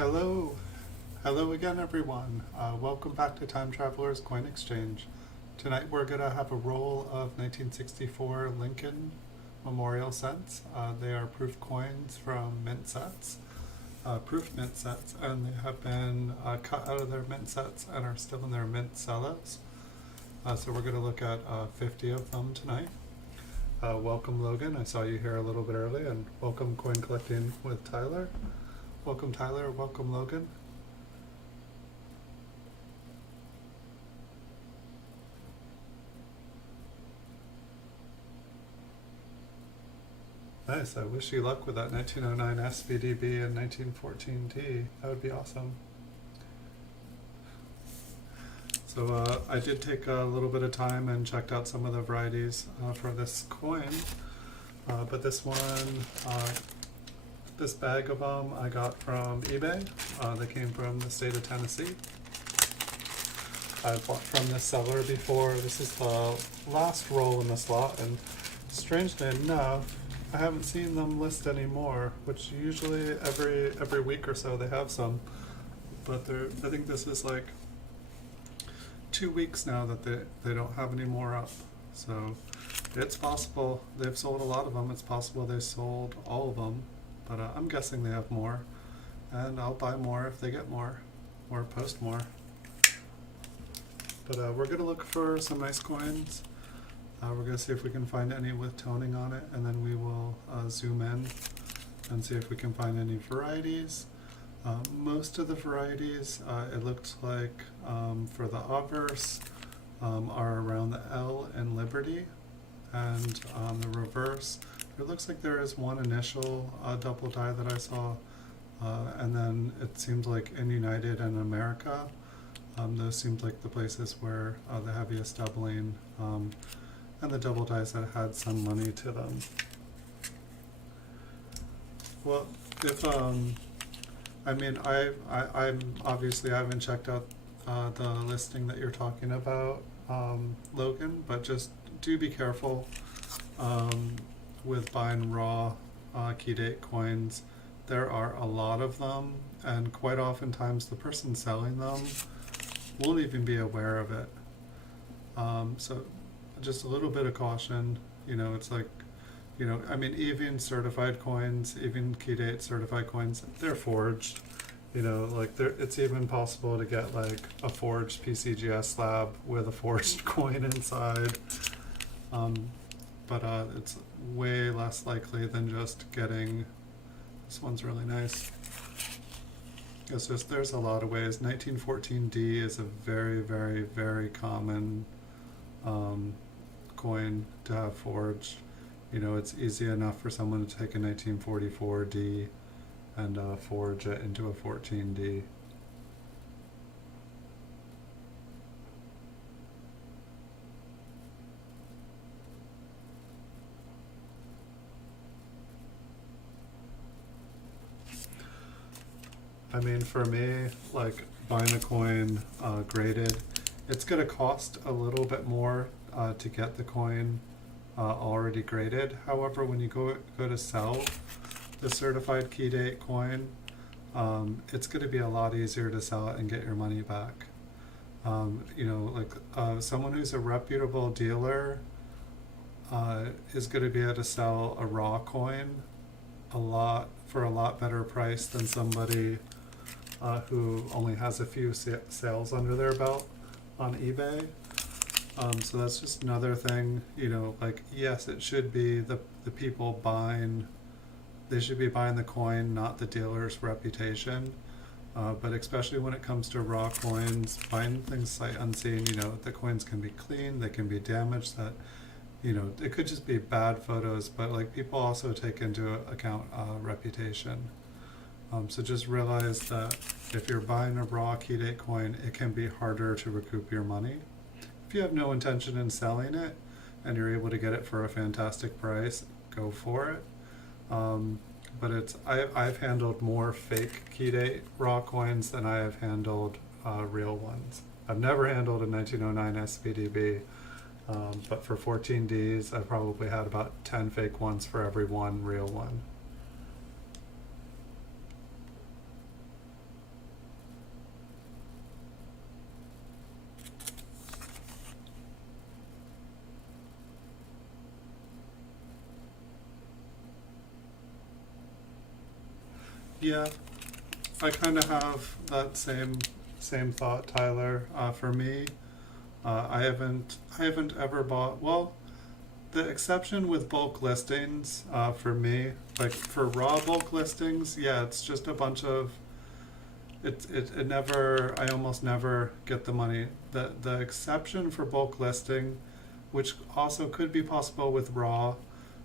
Hello, hello again everyone. Welcome back to Time Traveler's Coin Exchange. Tonight we're going to have a roll of 1964 Lincoln Memorial cents. They are proof coins from mint sets, proof mint sets, and they have been cut out of their mint sets and are still in their mint cellos. So we're going to look at 50 of them tonight. Welcome Logan, I saw you here a little bit early, and welcome Coin Collecting with Tyler. Welcome Tyler, welcome Logan. Nice, I wish you luck with that 1909 SVDB and 1914D. That would be awesome. So I did take a little bit of time and checked out some of the varieties for this coin. But this one, this bag of them I got from eBay. They came from the state of Tennessee. I've bought from this seller before. This is the last roll in this lot, and strangely enough, I haven't seen them list anymore, which usually every week or so they have some. But I think this is like 2 weeks now that they don't have any more up. So it's possible they've sold a lot of them. It's possible they sold all of them. But I'm guessing they have more, and I'll buy more if they get more, or post more. But we're going to look for some nice coins. We're going to see if we can find any with toning on it, and then we will zoom in and see if we can find any varieties. Most of the varieties, it looks like for the obverse, are around the L and Liberty, and on the reverse, it looks like there is one initial double die that I saw, and then it seems like in United and America, those seemed like the places where the heaviest doubling, and the double dies that had some money to them. Well, if I mean, I'm obviously I haven't checked out the listing that you're talking about, Logan, but just do be careful with buying raw key date coins. There are a lot of them, and quite oftentimes the person selling them won't even be aware of it. So just a little bit of caution. You know, it's like, you know, I mean, even certified coins, even key date certified coins, they're forged. You know, like it's even possible to get like a forged PCGS slab with a forged coin inside. But it's way less likely than just getting, this one's really nice. It's just, there's a lot of ways. 1914D is a very, very, very common coin to have forged. You know, it's easy enough for someone to take a 1944D and forge it into a 14D. I mean, for me, like buying a coin graded, it's going to cost a little bit more to get the coin already graded. However, when you go to sell the certified key date coin, it's going to be a lot easier to sell it and get your money back. You know, like someone who's a reputable dealer is going to be able to sell a raw coin for a lot better price than somebody who only has a few sales under their belt on eBay. So that's just another thing, you know, like, yes, it should be the people buying, they should be buying the coin, not the dealer's reputation. But especially when it comes to raw coins, buying things sight unseen, you know, the coins can be clean, they can be damaged, that, you know, it could just be bad photos, but like people also take into account reputation. So just realize that if you're buying a raw key date coin, it can be harder to recoup your money. If you have no intention in selling it and you're able to get it for a fantastic price, go for it. But I've handled more fake key date raw coins than I have handled real ones. I've never handled a 1909 SVDB, but for 14Ds, I probably had about 10 fake ones for every one real one. Yeah, I kind of have that same thought, Tyler. For me, I haven't ever bought. Well, the exception with bulk listings, for me, like for raw bulk listings, yeah, it's just a bunch of it never, I almost never get the money. The exception for bulk listing, which also could be possible with raw,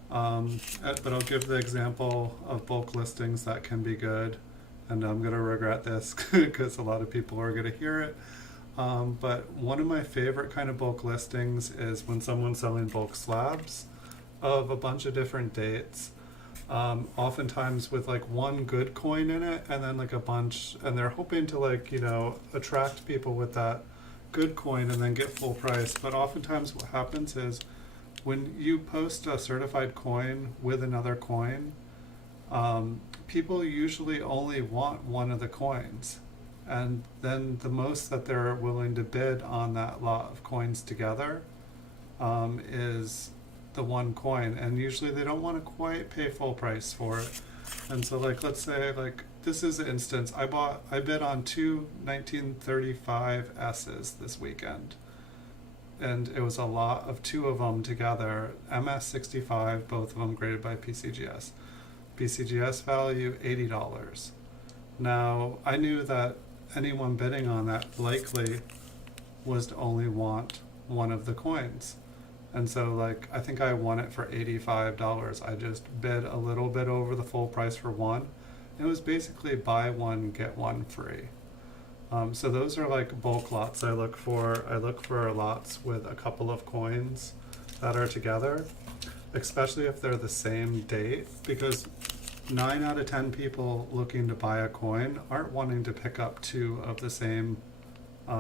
but I'll give the example of bulk listings that can be good, and I'm gonna regret this because a lot of people are gonna hear it. But one of my favorite kind of bulk listings is when someone's selling bulk slabs of a bunch of different dates, oftentimes with like one good coin in it and then like a bunch, and they're hoping to, like, attract people with that good coin and then get full price. But oftentimes what happens is when you post a certified coin with another coin, people usually only want one of the coins, and then the most that they're willing to bid on that lot of coins together, is the one coin, and usually they don't want to quite pay full price for it. And so, like, let's say, like, this is an instance. I bid on two 1935 S's this weekend, and it was a lot of two of them together, MS65, both of them graded by PCGS. PCGS value $80. Now, I knew that anyone bidding on that likely was to only want one of the coins. And so, like, I think I won it for $85. I just bid a little bit over the full price for one. It was basically buy one, get one free. So those are like bulk lots I look for. I look for lots with a couple of coins that are together, especially if they're the same date, because 9 out of 10 people looking to buy a coin aren't wanting to pick up two of the same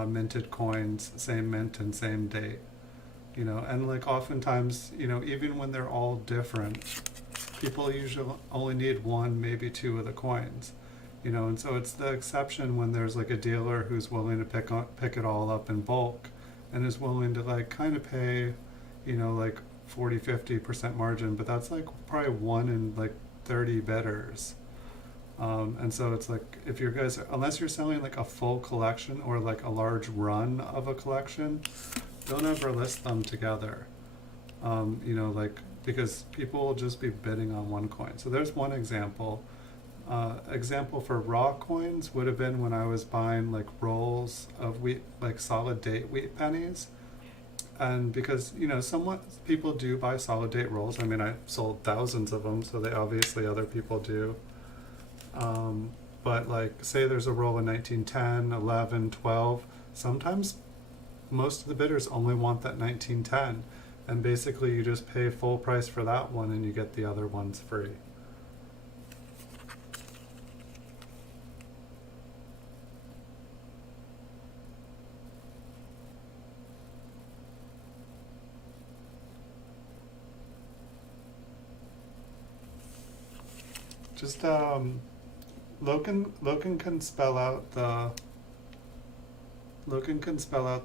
minted coins, same mint and same date. And like oftentimes, even when they're all different, people usually only need one, maybe two of the coins. And so it's the exception when there's like a dealer who's willing to pick it all up in bulk and is willing to, like, kind of pay, like 40-50% margin, but that's like probably 1 in like 30 bidders. And so it's like, if you guys, unless you're selling like a full collection or like a large run of a collection, don't ever list them together. Like, because people will just be bidding on one coin. So there's one example. Example for raw coins would have been when I was buying like rolls of wheat, like solid date wheat pennies. And because, somewhat people do buy solid date rolls. I mean, I sold thousands of them, so they obviously, other people do. But like, say there's a roll in 1910, 11, 12, sometimes most of the bidders only want that 1910, and basically you just pay full price for that one and you get the other ones free. Just Logan can spell out the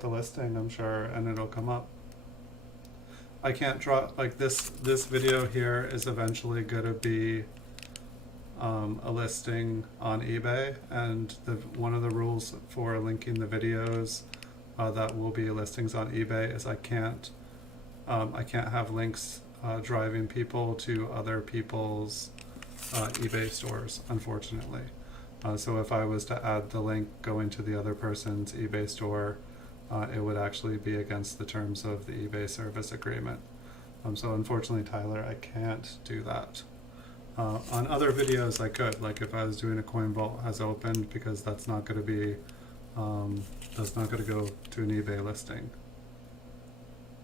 listing, I'm sure, and it'll come up. I can't draw, like, this video here is eventually gonna be a listing on eBay, and one of the rules for linking the videos that will be listings on eBay is I can't have links driving people to other people's eBay stores, unfortunately. So if I was to add the link going to the other person's eBay store, it would actually be against the terms of the eBay service agreement. So unfortunately, Tyler, I can't do that. On other videos I could, like if I was doing a coin vault has opened, because that's not going to be, that's not going to go to an eBay listing.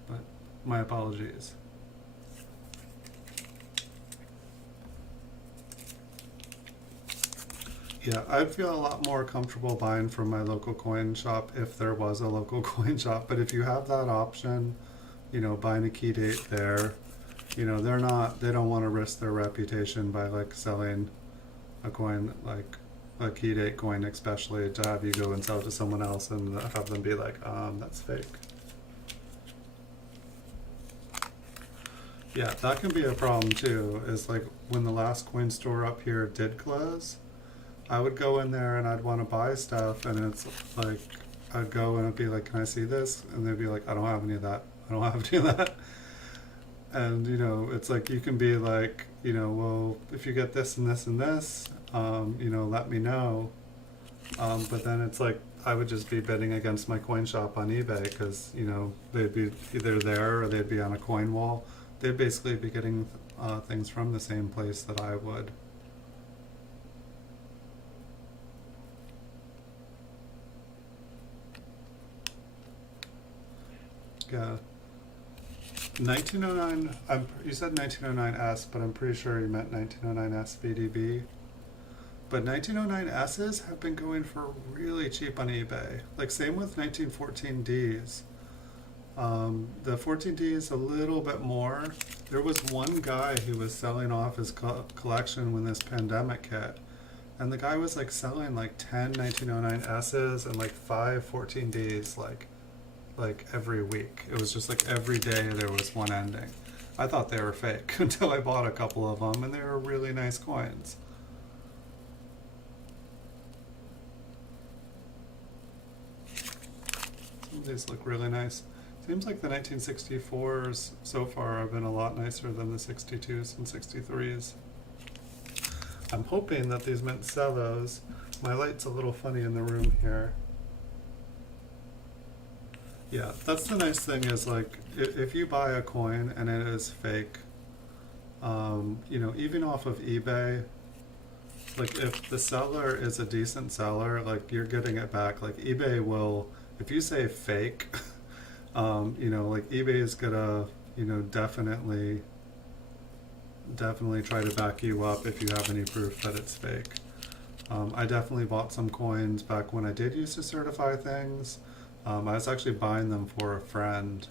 But my apologies. Yeah, I'd feel a lot more comfortable buying from my local coin shop if there was a local coin shop. But if you have that option, buying a key date there, they don't want to risk their reputation by like selling a coin, like a key date coin especially, to have you go and sell it to someone else and have them be like, that's fake. Yeah, that can be a problem too, is like when the last coin store up here did close, I would go in there and I'd want to buy stuff, and it's like I'd go and it'd be like, "Can I see this?" And they'd be like, "I don't have any of that. I don't have any of that." And it's like you can be like, well, if you get this and this and this, let me know. But then it's like I would just be bidding against my coin shop on eBay because they'd be either there or they'd be on a coin wall. They'd basically be getting things from the same place that I would. Yeah. 1909, you said 1909S, but I'm pretty sure you meant 1909S VDB. But 1909Ss have been going for really cheap on eBay. Like same with 1914Ds. The 14D is a little bit more. There was one guy who was selling off his collection when this pandemic hit. And the guy was like selling like 10 1909Ss and like 5 14Ds like every week. It was just like every day there was one ending. I thought they were fake until I bought a couple of them, and they were really nice coins. Some of these look really nice. Seems like the 1964s so far have been a lot nicer than the 62s and 63s. I'm hoping that these mint Cellos. My light's a little funny in the room here. Yeah, that's the nice thing is like if you buy a coin and it is fake, even off of eBay, like if the seller is a decent seller, like you're getting it back. Like eBay will, if you say fake, like eBay is gonna, definitely try to back you up if you have any proof that it's fake. I definitely bought some coins back when I did used to certify things. I was actually buying them for a friend,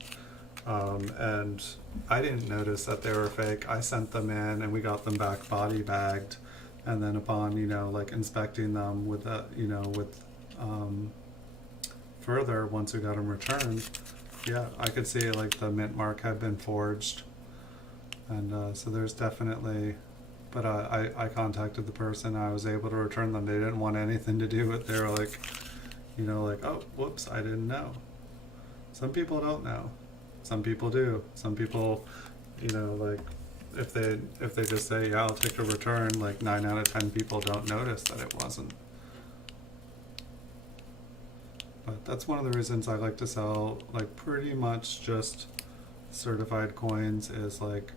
and I didn't notice that they were fake. I sent them in and we got them back body bagged, and then upon inspecting them with further once we got them returned, yeah, I could see like the mint mark had been forged, and so there's definitely. But I contacted the person. I was able to return them. They didn't want anything to do with. They were like, oh, whoops, I didn't know. Some people don't know. Some people do. Some people, if they just say, yeah, I'll take a return, like 9 out of 10 people don't notice that it wasn't. But that's one of the reasons I like to sell like pretty much just certified coins is like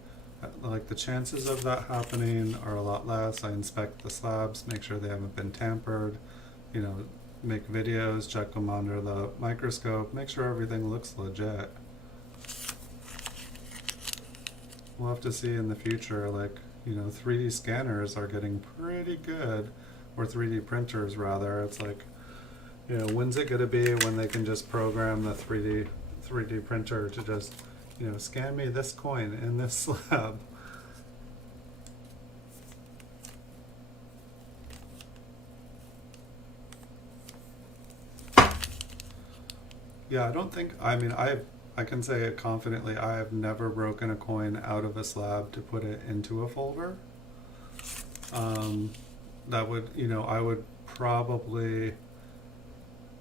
the chances of that happening are a lot less. I inspect the slabs, make sure they haven't been tampered, make videos, check them under the microscope, make sure everything looks legit. We'll have to see in the future, 3D scanners are getting pretty good, or 3D printers rather. It's like, when's it going to be when they can just program the 3D printer to just, scan me this coin in this slab. Yeah, I don't think, I can say it confidently, I have never broken a coin out of a slab to put it into a folder. That would, I would probably,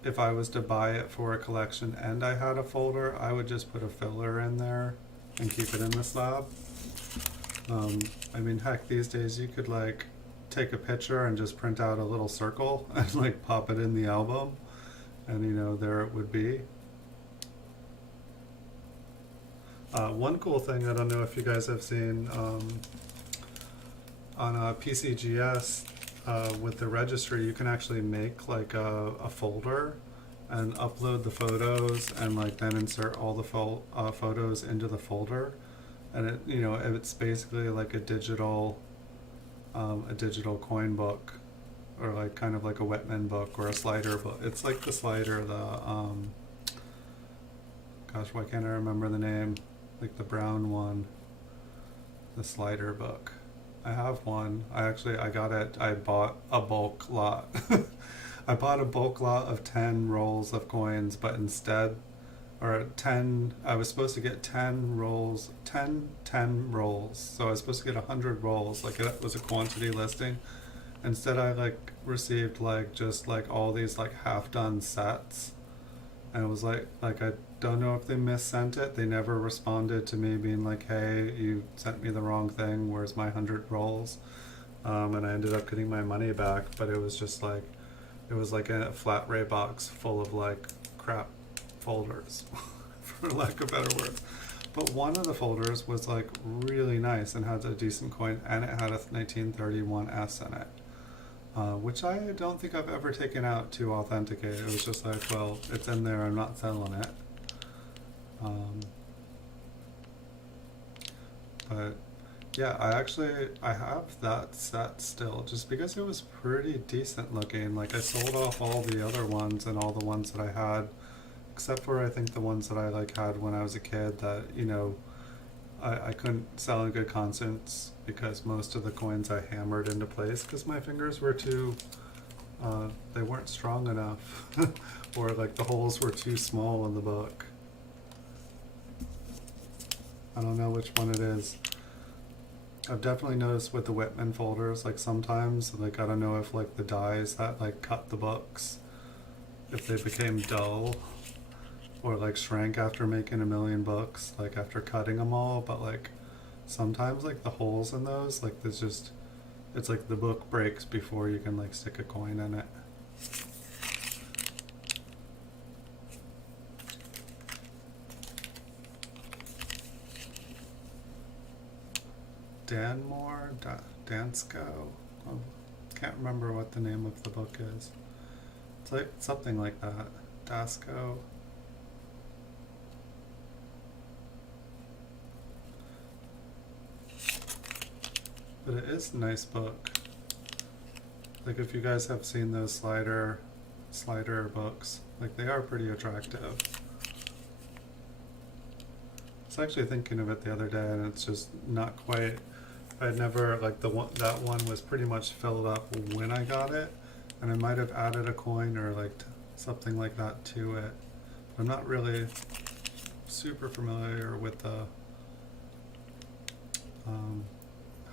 if I was to buy it for a collection and I had a folder, I would just put a filler in there and keep it in the slab. Heck, these days you could take a picture and just print out a little circle and pop it in the album, and there it would be. One cool thing, I don't know if you guys have seen on PCGS with the registry, you can actually make a folder and upload the photos and then insert all the photos into the folder, and it it's basically like a digital coin book, or kind of like a Whitman book or a slider book. It's like the slider, gosh, why can't I remember the name? Like the brown one, the slider book. I have one. I got it. I bought a bulk lot. I bought a bulk lot of 10 rolls of coins, but instead, I was supposed to get 10 rolls. So I was supposed to get 100 rolls, like it was a quantity listing. Instead, I like received like just like all these like half done sets, and it was like I don't know if they missent it. They never responded to me being like, "Hey, you sent me the wrong thing. Where's my 100 rolls?" And I ended up getting my money back. But it was just like it was like a flat rate box full of like crap folders, for lack of better words. But one of the folders was like really nice and had a decent coin, and it had a 1931S in it. Which I don't think I've ever taken out to authenticate. It was just like, well, it's in there, I'm not selling it. Um, but yeah, I have that set still, just because it was pretty decent looking. Like I sold off all the other ones and all the ones that I had, except for I think the ones that I like had when I was a kid that, you know, I couldn't sell in good conscience because most of the coins I hammered into place because my fingers were too, they weren't strong enough, or like the holes were too small in the book. I don't know which one it is. I've definitely noticed with the Whitman folders, like sometimes, like I don't know if like the dies that like cut the books, if they became dull or like shrank after making a million books, like after cutting them all, but like sometimes like the holes in those, like there's just, it's like the book breaks before you can like stick a coin in it. Danmore, Dansko, oh, can't remember what the name of the book is. It's like something like that, Dasco. But it is a nice book. Like if you guys have seen those slider books, like they are pretty attractive. I was actually thinking of it the other day, and it's just not quite. I'd never like that one was pretty much filled up when I got it, and I might have added a coin or like something like that to it. But I'm not really super familiar with the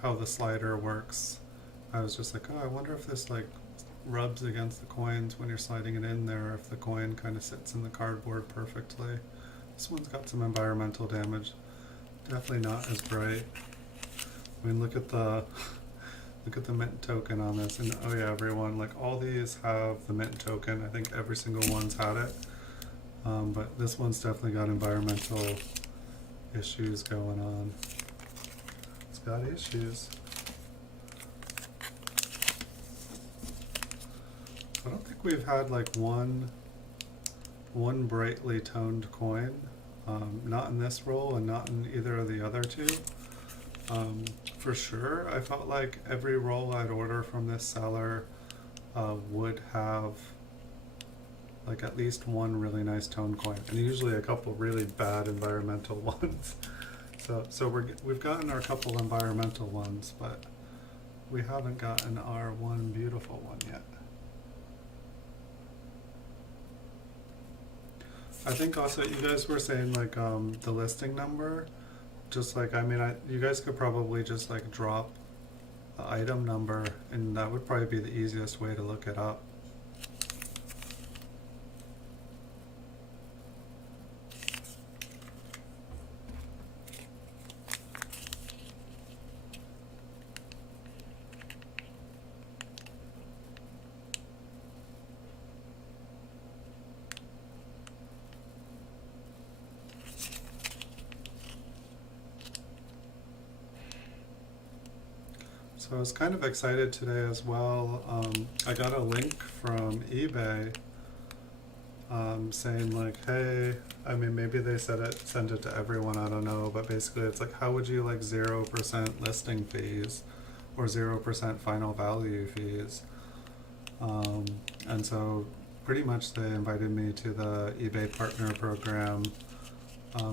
how the slider works. I was just like, oh, I wonder if this like rubs against the coins when you're sliding it in there, or if the coin kind of sits in the cardboard perfectly. This one's got some environmental damage. Definitely not as bright. I mean, look at the look at the mint token on this, and oh yeah, everyone, like all these have the mint token. I think every single one's had it, but this one's definitely got environmental issues going on. It's got issues. I don't think we've had like one brightly toned coin, not in this roll and not in either of the other two. For sure, I felt like every roll I'd order from this seller would have like at least one really nice tone coin, and usually a couple really bad environmental ones. So we've gotten our couple environmental ones, but we haven't gotten our one beautiful one yet. I think also you guys were saying like the listing number, just like, I mean, you guys could probably just like drop the item number, and that would probably be the easiest way to look it up. So I was kind of excited today as well. I got a link from eBay saying like, hey, I mean, maybe they sent it to everyone, I don't know, but basically it's like, how would you like 0% listing fees or 0% final value fees? And so pretty much they invited me to the eBay partner program,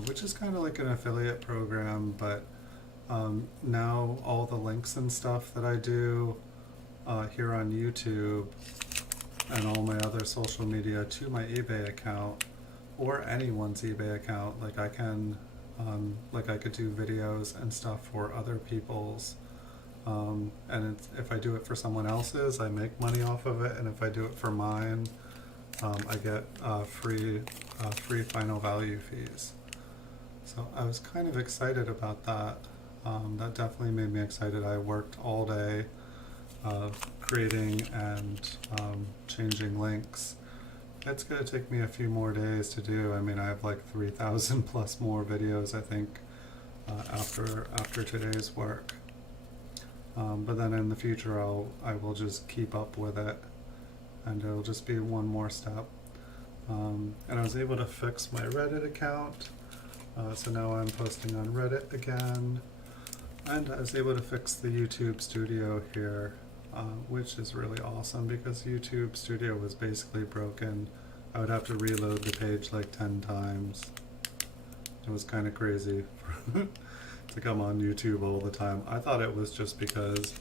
which is kind of like an affiliate program, but now all the links and stuff that I do here on YouTube and all my other social media to my eBay account or anyone's eBay account, like I can, like I could do videos and stuff for other people's And if I do it for someone else's, I make money off of it, and if I do it for mine, I get free final value fees. So I was kind of excited about that. That definitely made me excited. I worked all day creating and changing links. It's going to take me a few more days to do. I mean, I have like 3,000 plus more videos, I think, after today's work. But then in the future, I will just keep up with it, and it'll just be one more step. And I was able to fix my Reddit account, so now I'm posting on Reddit again. And I was able to fix the YouTube Studio here, which is really awesome because YouTube Studio was basically broken. I would have to reload the page like 10 times. It was kind of crazy to come on YouTube all the time. I thought it was just because,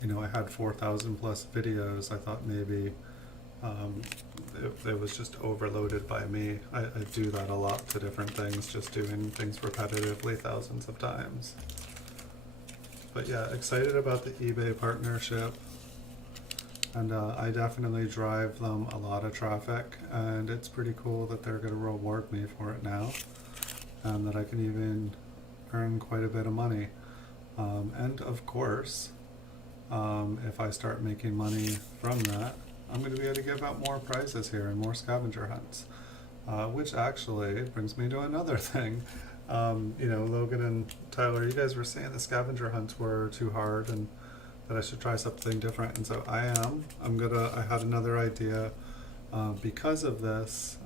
you know, I had 4,000 plus videos. I thought maybe it was just overloaded by me. I do that a lot to different things, just doing things repetitively thousands of times. But yeah, excited about the eBay partnership. And I definitely drive them a lot of traffic, and it's pretty cool that they're going to reward me for it now, and that I can even earn quite a bit of money. And of course, if I start making money from that, I'm going to be able to give out more prizes here and more scavenger hunts, which actually brings me to another thing. You know, Logan and Tyler, you guys were saying the scavenger hunts were too hard and that I should try something different, and so I had another idea because of this,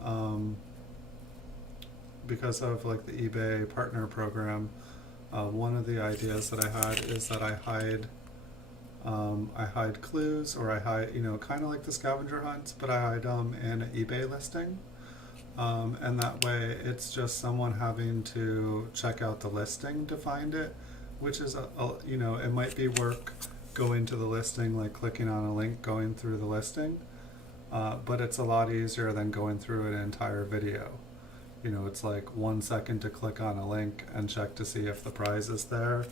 because of like the eBay partner program. One of the ideas that I had is that I hide clues, or I hide, you know, kind of like the scavenger hunts, but I hide them in an eBay listing. And that way it's just someone having to check out the listing to find it, which is, you know, it might be work going to the listing, like clicking on a link, going through the listing, but it's a lot easier than going through an entire video. You know, it's like 1 second to click on a link and check to see if the prize is there,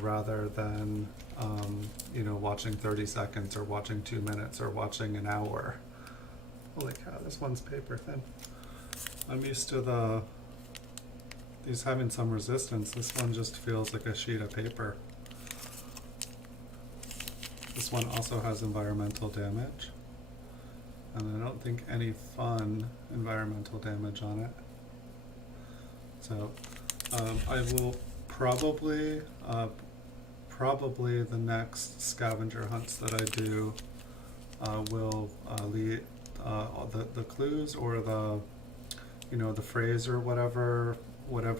rather than, you know, watching 30 seconds or watching 2 minutes or watching an hour. Holy cow, this one's paper thin. I'm used to these having some resistance. This one just feels like a sheet of paper. This one also has environmental damage, and I don't think any fun environmental damage on it. So I will probably the next scavenger hunts that I do will lead the clues, or the, you know, the phrase or whatever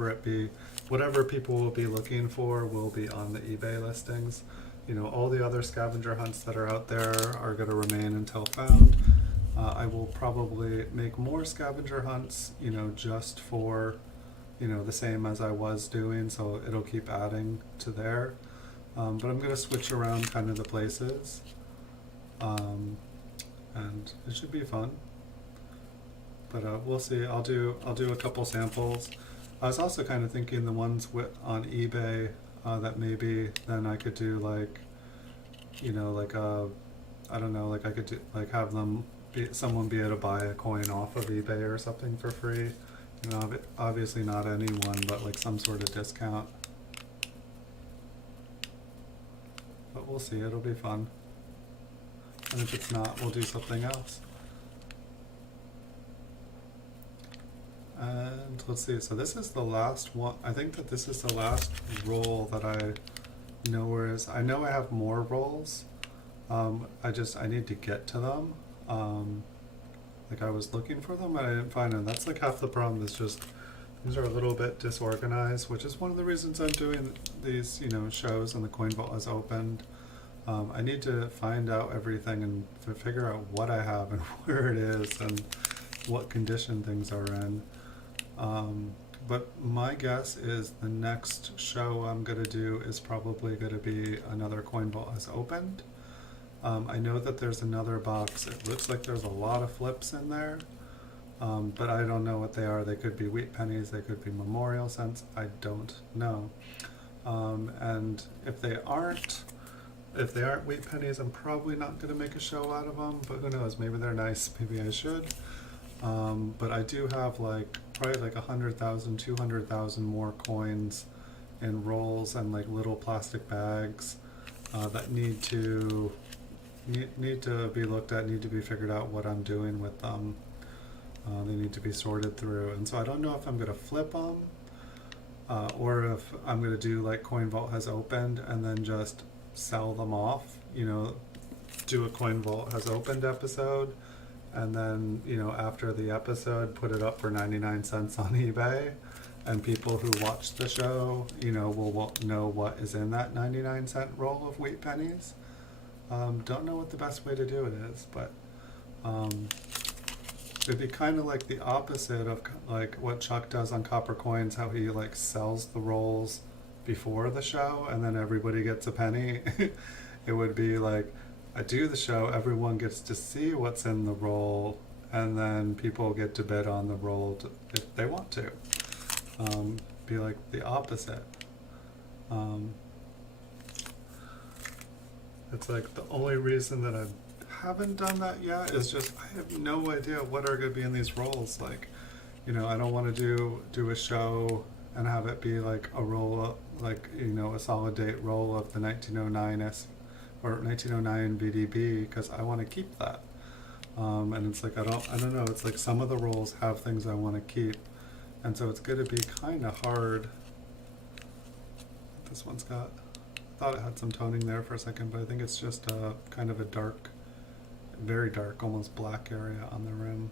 it be, whatever people will be looking for will be on the eBay listings. You know, all the other scavenger hunts that are out there are going to remain until found. I will probably make more scavenger hunts, you know, just for, you know, the same as I was doing, so it'll keep adding to there. But I'm going to switch around kind of the places, and it should be fun. But we'll see. I'll do a couple samples. I was also kind of thinking the ones on eBay, that maybe then I could do, like, you know, like I don't know, like I could do, like have them someone be able to buy a coin off of eBay or something for free. You know, obviously not anyone, but like some sort of discount. But we'll see. It'll be fun. And if it's not, we'll do something else. And let's see, so this is the last one. I think that this is the last roll that I know where is. I know I have more rolls. I need to get to them. Like I was looking for them and I didn't find them. That's like half the problem, is just things are a little bit disorganized, which is one of the reasons I'm doing these, you know, shows, and the coin vault is opened. I need to find out everything and to figure out what I have and where it is and what condition things are in. But my guess is the next show I'm going to do is probably going to be another coin vault has opened. I know that there's another box. It looks like there's a lot of flips in there, but I don't know what they are. They could be wheat pennies, they could be memorial cents, I don't know. And if they aren't wheat pennies, I'm probably not going to make a show out of them, but who knows, maybe they're nice, maybe I should. But I do have like probably like 100,000, 200,000 more coins in rolls and like little plastic bags that need to be looked at, need to be figured out what I'm doing with them. They need to be sorted through, and so I don't know if I'm going to flip them or if I'm going to do like Coin Vault has opened and then just sell them off, do a Coin Vault has opened episode, and then, after the episode, put it up for 99 cents on eBay, and people who watch the show, will know what is in that 99-cent roll of wheat pennies. Don't know what the best way to do it is, but it'd be kind of like the opposite of like what Chuck does on Copper Coins, how he like sells the rolls before the show and then everybody gets a penny. It would be like, I do the show, everyone gets to see what's in the roll, and then people get to bid on the roll if they want to. Be like the opposite. It's like the only reason that I haven't done that yet is just I have no idea what are going to be in these rolls. Like, I don't want to do a show and have it be like a roll, like, a solid date roll of the 1909 or 1909 VDB, because I want to keep that. And it's like I don't know. It's like some of the rolls have things I want to keep, and so it's going to be kind of hard. This one's got. I thought it had some toning there for a second, but I think it's just kind of a dark, very dark, almost black area on the rim.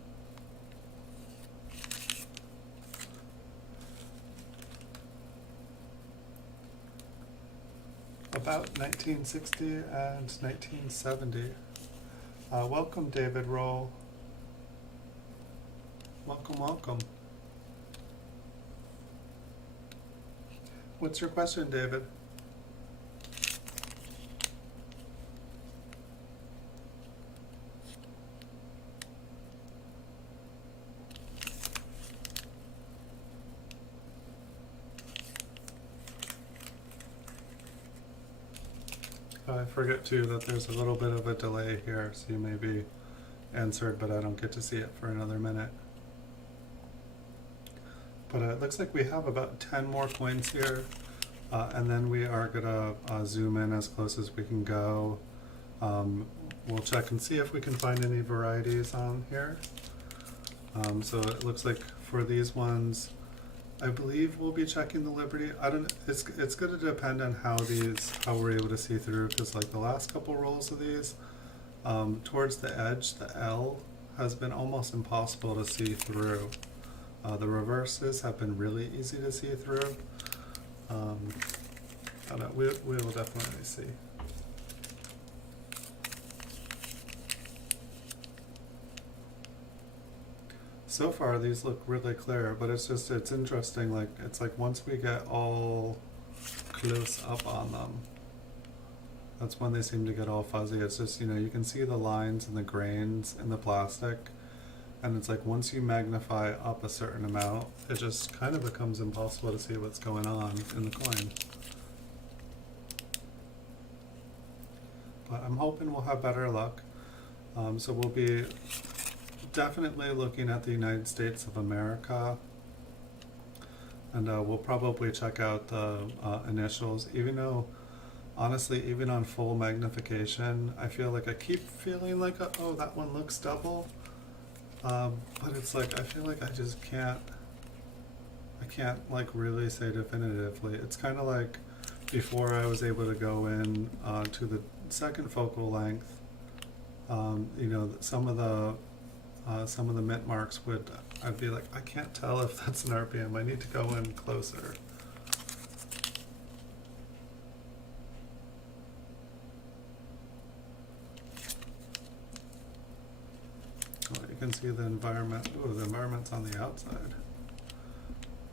About 1960 and 1970. Welcome, David Roll. Welcome, welcome. What's your question, David? I forget too that there's a little bit of a delay here, so you may be answered, but I don't get to see it for another minute. But it looks like we have about 10 more coins here, and then we are gonna zoom in as close as we can go. We'll check and see if we can find any varieties on here. So it looks like for these ones, I believe we'll be checking the Liberty. It's going to depend on how we're able to see through, because like the last couple rolls of these, towards the edge, the L has been almost impossible to see through. The reverses have been really easy to see through. I don't know, we will definitely see. So far these look really clear, but it's interesting, like it's like once we get all close up on them, that's when they seem to get all fuzzy. It's just, you can see the lines and the grains in the plastic, and it's like once you magnify up a certain amount, it just kind of becomes impossible to see what's going on in the coin. But I'm hoping we'll have better luck. So we'll be definitely looking at the United States of America, and we'll probably check out the initials, even though honestly, even on full magnification, I feel like I keep feeling like oh, that one looks double, but it's like I feel like I just can't like really say definitively. It's kind of like before I was able to go in to the second focal length, some of the mint marks I'd be like, I can't tell if that's an RPM. I need to go in closer. Oh, you can see the environment. Ooh, the environment's on the outside.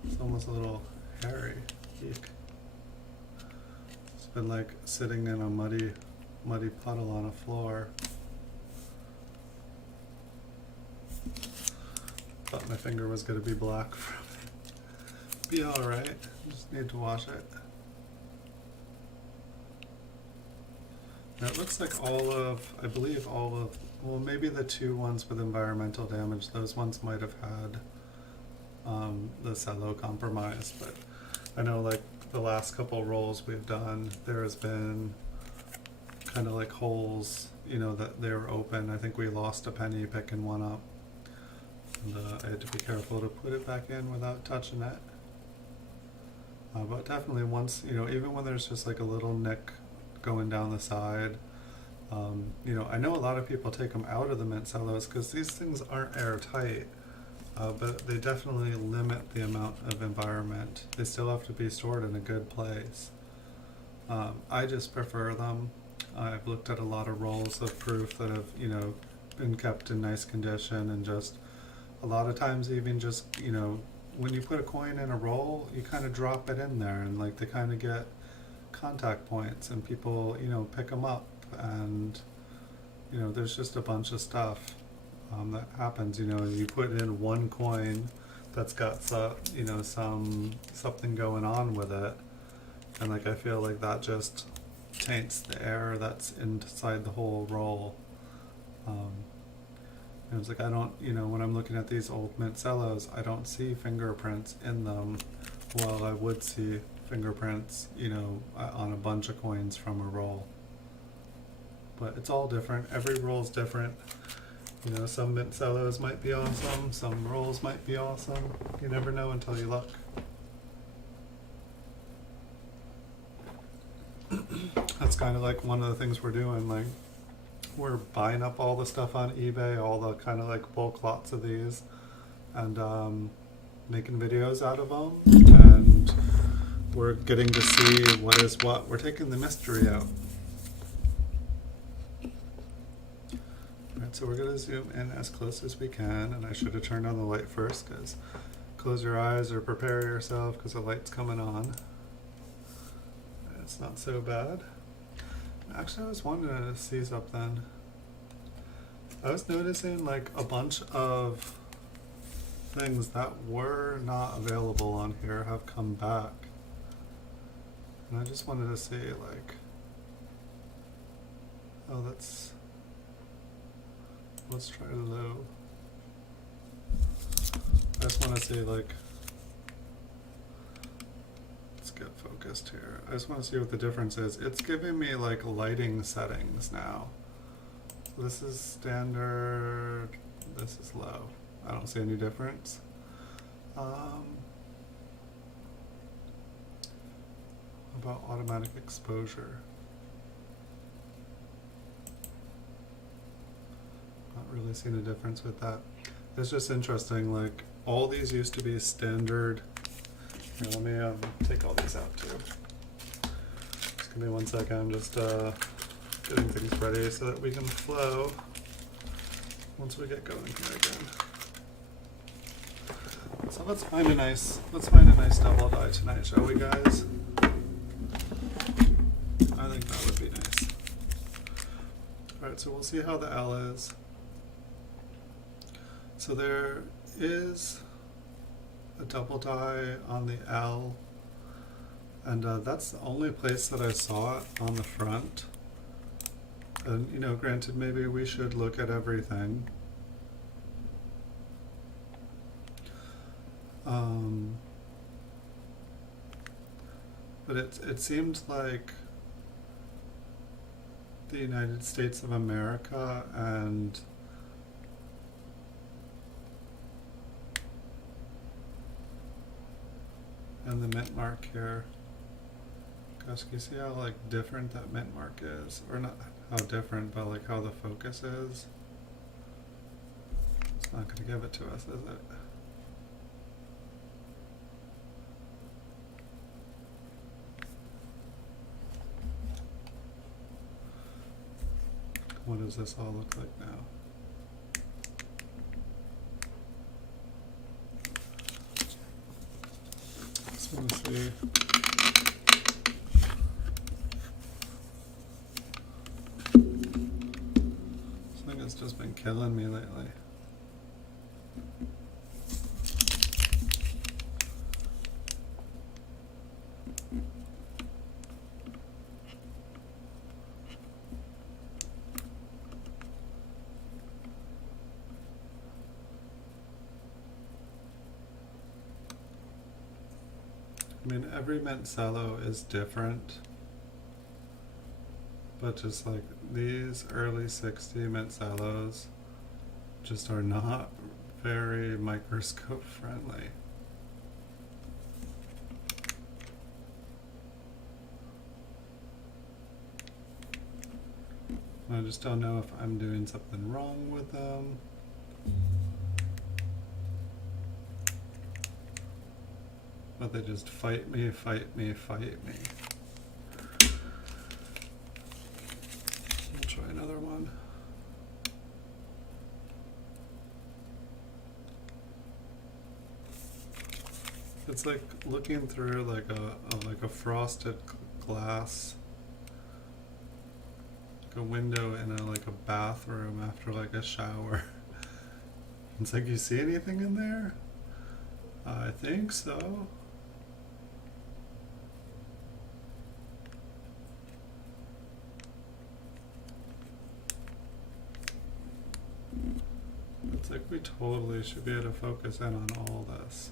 It's almost a little hairy. Eek. It's been like sitting in a muddy puddle on a floor. Thought my finger was going to be black from it. Be alright. Just need to wash it. It looks like I believe well, maybe the two ones with environmental damage, those ones might have had the cello compromise, but I know like the last couple rolls we've done, there has been kind of like holes, that they were open. I think we lost a penny picking one up. And I had to be careful to put it back in without touching it. But definitely once, even when there's just like a little nick going down the side, I know a lot of people take them out of the mint cellos because these things aren't airtight, but they definitely limit the amount of environment. They still have to be stored in a good place. I just prefer them. I've looked at a lot of rolls of proof that have, been kept in nice condition, and just a lot of times even just, when you put a coin in a roll, you kind of drop it in there and like they kind of get contact points and people, pick them up, and, there's just a bunch of stuff that happens, you put in one coin that's got something going on with it, and like I feel like that just taints the air that's inside the whole roll. And it's like I don't, when I'm looking at these old mint cellos, I don't see fingerprints in them, while I would see fingerprints, on a bunch of coins from a roll. But it's all different. Every roll's different. Some mint cellos might be awesome, some rolls might be awesome. You never know until you look. That's kind of like one of the things we're doing, like we're buying up all the stuff on eBay, all the kind of like bulk lots of these, and making videos out of them, and we're getting to see what is what. We're taking the mystery out. Alright, so we're going to zoom in as close as we can, and I should have turned on the light first, because close your eyes or prepare yourself because the light's coming on. It's not so bad. Actually, I was wanting to see something. I was noticing like a bunch of things that were not available on here have come back. And I just wanted to see like, oh, let's try low. I just want to see like, get focused here. I just want to see what the difference is. It's giving me like lighting settings now. This is standard, this is low. I don't see any difference. About automatic exposure. Not really seeing a difference with that. It's just interesting, like all these used to be standard. Here, let me take all these out too. Just give me 1 second, I'm just getting things ready so that we can flow once we get going here again. So let's find a nice double die tonight, shall we, guys? I think that would be nice. Alright, so we'll see how the L is. So there is a double die on the L, and that's the only place that I saw it on the front. And granted, maybe we should look at everything. But it seemed like the United States of America and the mint mark here. Gosh, can you see how like different that mint mark is? Or not how different, but like how the focus is. It's not gonna give it to us, is it? What does this all look like now? Let me see. This thing has just been killing me lately. mean, every mint cello is different, but just like these early 60 mint cellos just are not very microscope friendly. I just don't know if I'm doing something wrong with them. But they just fight me, fight me, fight me. I'll try another one. It's like looking through like a frosted glass, like a window in like a bathroom after like a shower. It's like, you see anything in there? I think so. It's like we totally should be able to focus in on all this.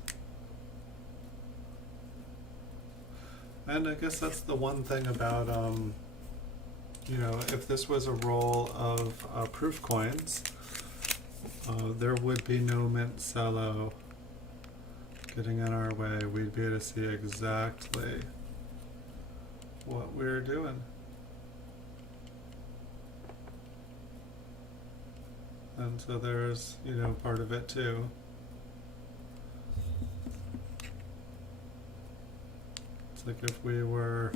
And I guess that's the one thing about, you know, if this was a roll of proof coins, there would be no mint cello getting in our way. We'd be able to see exactly what we're doing. And so there's, you know, part of it too. It's like if we were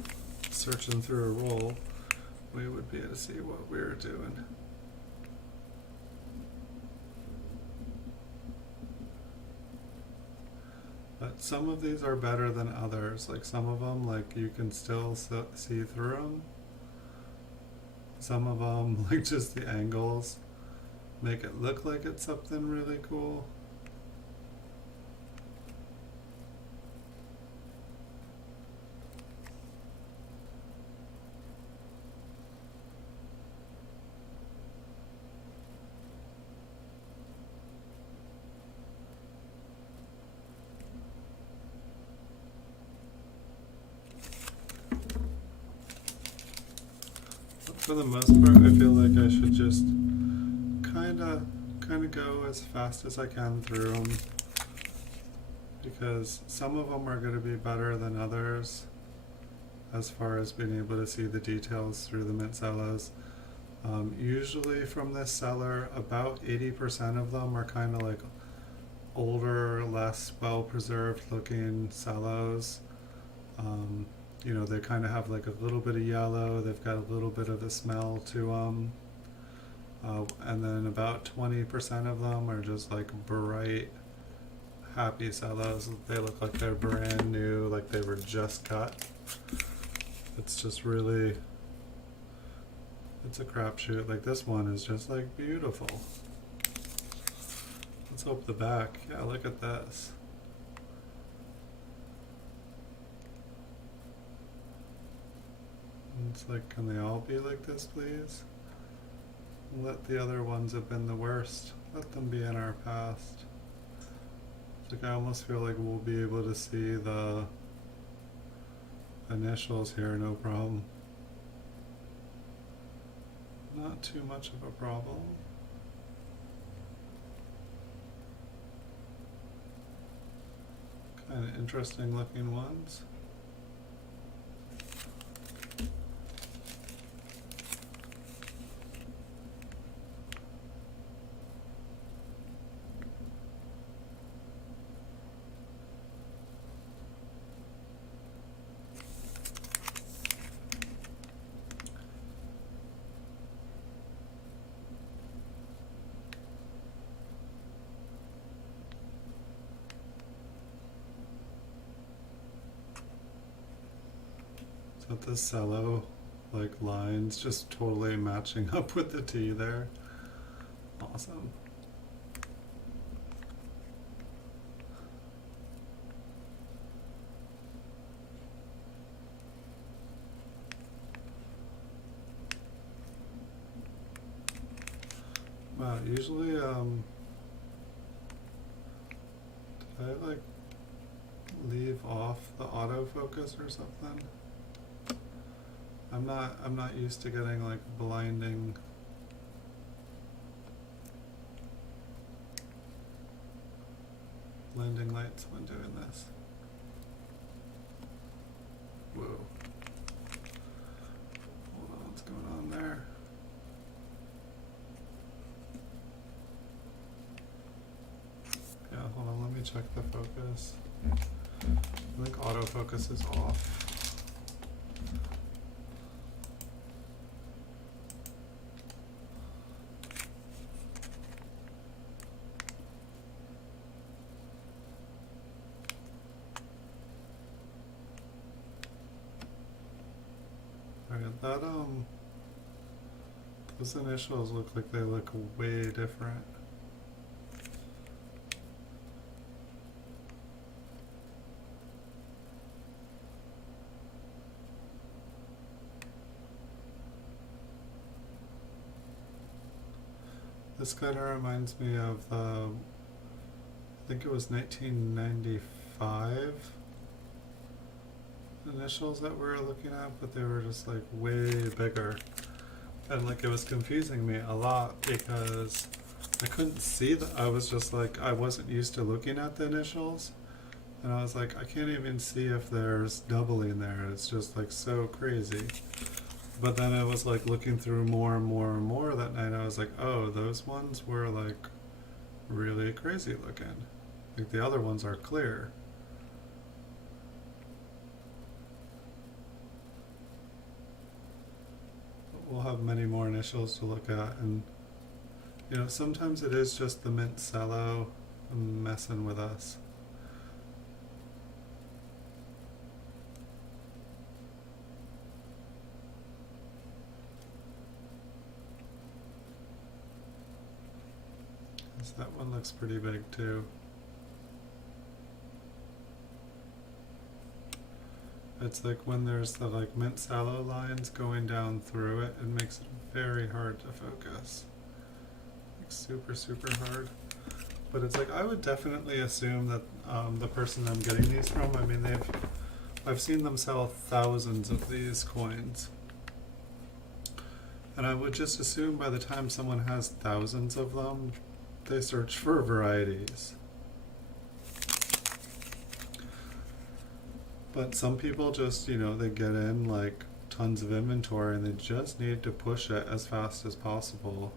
searching through a roll, we would be able to see what we were doing. But some of these are better than others. Like some of them, like you can still see through them. Some of them, like just the angles, make it look like it's something really cool. For the most part, I feel like I should just kind of go as fast as I can through them, because some of them are going to be better than others as far as being able to see the details through the mint cellos. Usually from this seller, about 80% of them are kind of like older, less well-preserved looking cellos. You know, they kind of have like a little bit of yellow, they've got a little bit of the smell to them. And then about 20% of them are just like bright, happy cellos. They look like they're brand new, like they were just cut. It's just really, it's a crapshoot. Like this one is just like beautiful. Let's hope the back, yeah, look at this. It's like, can they all be like this, please? Let the other ones have been the worst. Let them be in our past. It's like I almost feel like we'll be able to see the initials here, no problem. Not too much of a problem. Kind of interesting looking ones. But the cello like lines just totally matching up with the T there. Awesome. Wow, usually did I like leave off the autofocus or something? I'm not used to getting like blinding lights when doing this. Whoa. Hold on, what's going on there? Yeah, hold on, let me check the focus. I think autofocus is off. Alright, that those initials look like they look way different. This kind of reminds me of the, I think it was 1995 initials that we were looking at, but they were just like way bigger. And like it was confusing me a lot because I couldn't see that. I was just like, I wasn't used to looking at the initials. And I was like, I can't even see if there's doubling there. It's just like so crazy. But then I was like looking through more and more and more that night. I was like, oh, those ones were like really crazy looking. Like the other ones are clear. But we'll have many more initials to look at. And, you know, sometimes it is just the mint cello messing with us. That one looks pretty big too. It's like when there's the like mint sallow lines going down through it, it makes it very hard to focus. Like super, super hard. But it's like, I would definitely assume that the person I'm getting these from, I mean, I've seen them sell thousands of these coins. And I would just assume by the time someone has thousands of them, they search for varieties. But some people just, you know, they get in like tons of inventory and they just need to push it as fast as possible.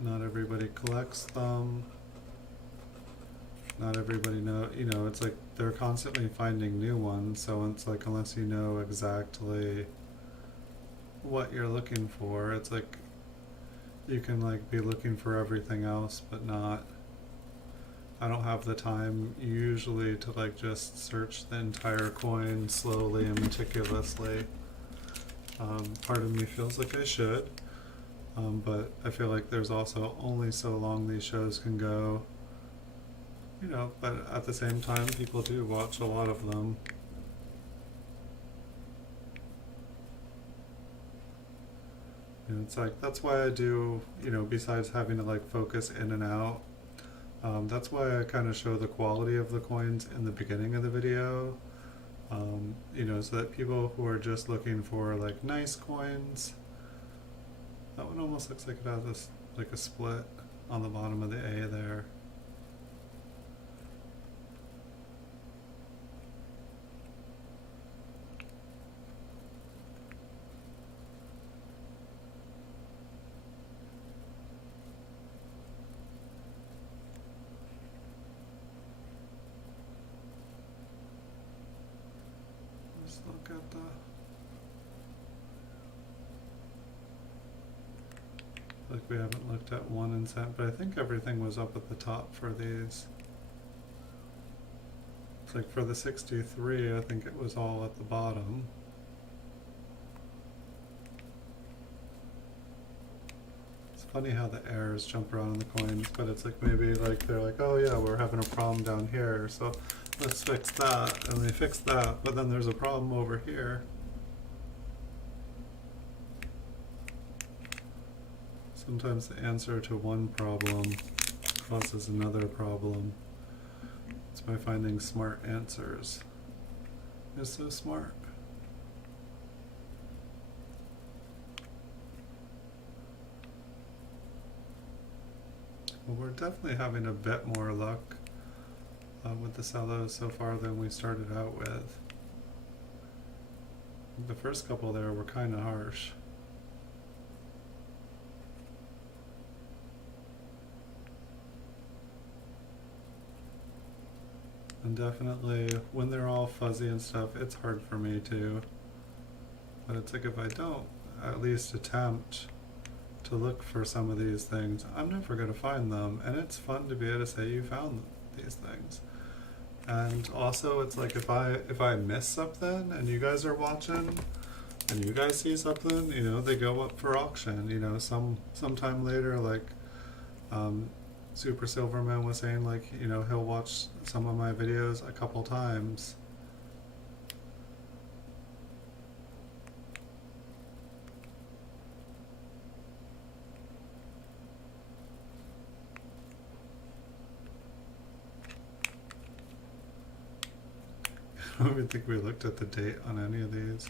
Not everybody collects them. Not everybody you know, it's like they're constantly finding new ones, so it's like unless you know exactly what you're looking for, it's like you can like be looking for everything else but not. I don't have the time usually to like just search the entire coin slowly and meticulously. Part of me feels like I should, but I feel like there's also only so long these shows can go, you know, but at the same time people do watch a lot of them. And it's like, that's why I do, you know, besides having to like focus in and out, that's why I kind of show the quality of the coins in the beginning of the video, you know, so that people who are just looking for like nice coins, that one almost looks like it has this, like a split on the bottom of the A there. Look at the like we haven't looked at 1 and cent, but I think everything was up at the top for these. It's like for the 63, I think it was all at the bottom. It's funny how the errors jump around in the coins, but it's like maybe like they're like, oh yeah, we're having a problem down here, so let's fix that, and they fix that, but then there's a problem over here. Sometimes the answer to one problem causes another problem. It's by finding smart answers. It's so smart. Well, we're definitely having a bit more luck with the cello so far than we started out with. The first couple there were kind of harsh. And definitely, when they're all fuzzy and stuff, it's hard for me too. But it's like if I don't at least attempt to look for some of these things, I'm never going to find them. And it's fun to be able to say you found these things. And also, it's like if I miss something and you guys are watching and you guys see something, you know, they go up for auction. You know, sometime later, like Super Silverman was saying, like, you know, he'll watch some of my videos a couple times. I don't even think we looked at the date on any of these.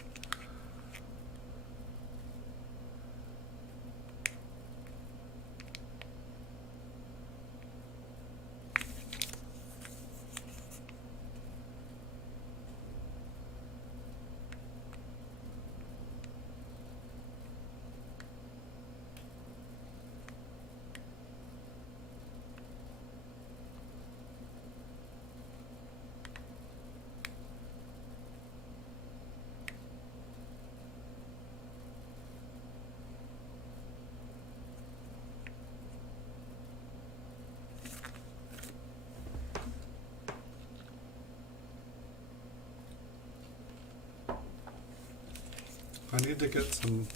I need to get some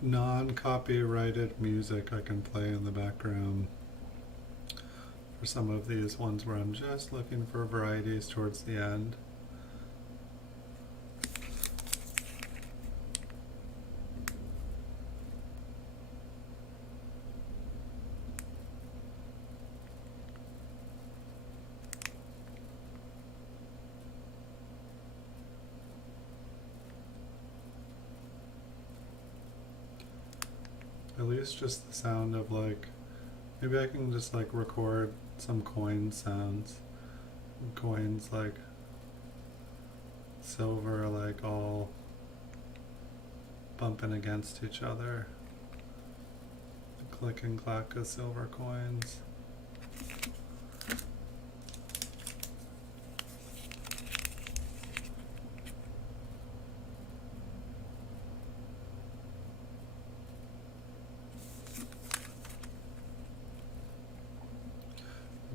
non-copyrighted music I can play in the background for some of these ones where I'm just looking for varieties towards the end. At least just the sound of, like, maybe I can just like record some coin sounds. Coins like silver, like all bumping against each other. The click and clack of silver coins.